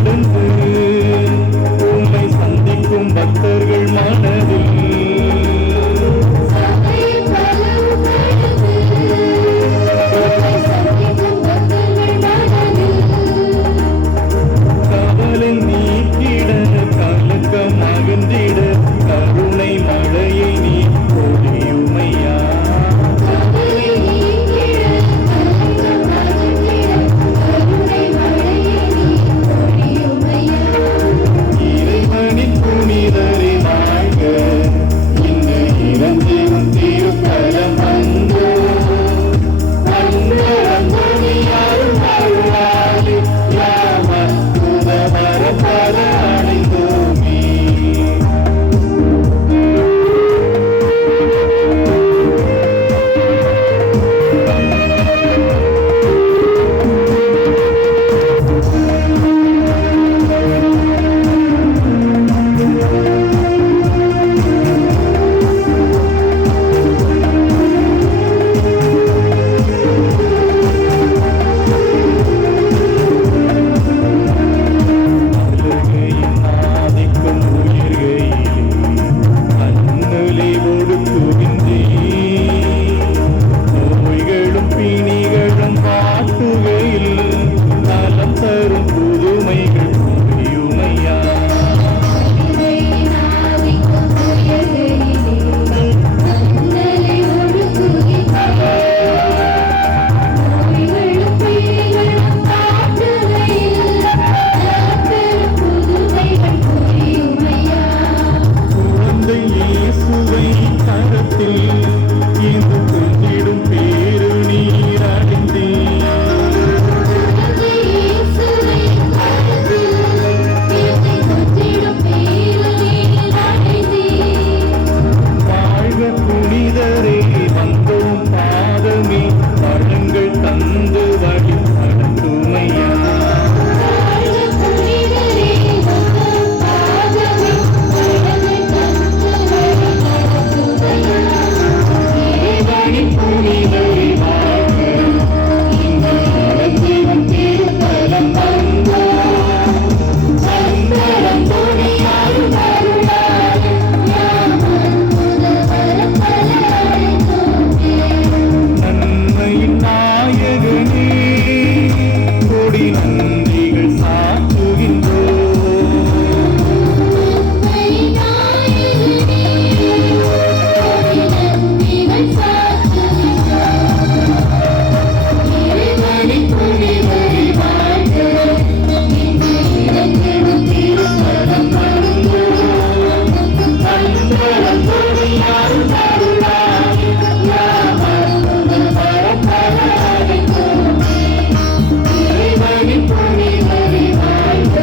நடந்து உம்மை சந்திக்கும் பக்தர்கள் மனதில் கவலை நீக்கிட கலக்கம் அகன்றிட கருணை மழையை நீ பொழியுமையா. இறைவனின் புனிதரை வாழ்க இந்த இறந்திடும் திருத்தலம் வந்தோ அன்பரங்கொழியாரும் அருளாலே யாவர் புதவர பல அடைந்தோமே. அழுகையின் ஆதிக்கம் உயிர்கையிலே அந்நிலை ஒடுக்குகின்றே. நோய்களும் பிணிகளும் வாட்டுகையில் நலம் தரும் புதுமைகள் புரியுமையா. குழந்தை இயேசுவை கரத்தில் இன்று கொஞ்சிடும் பேரு நீர் அடைந்தே. வாழ்க புனிதரே வந்தோம் பாதமே வளங்கள் தந்து வழி நடத்துமையா. இறைவனின் புனிதரை வாழ்க இந்த இறந்திடும் திருத்தலம் வந்தோ அன்பரம் பொழியாரும் அருளாலே நன்மையின் நாயகனே கொடி நன்றிகள் சாற்றுகின்றோ. இறைவனின் புனிதரை வாழ்க இந்த இறந்திடும் திருத்தலம் வந்தோ அன்பரம் பொழியாரும் அருளாலே யாவர் புதவர பல அடைந்தோமே. இறைவனின் புனிதரை வாழ்க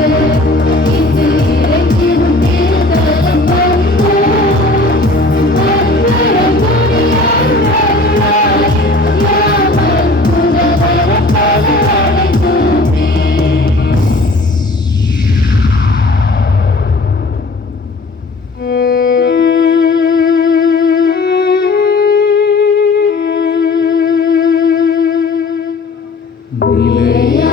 இந்த இறந்திடும் திருத்தலம் வந்தோ அன்பரம் பொழியாரும் அருளாலே யாவர் புதவர பல அடைந்தோமே. நிலையா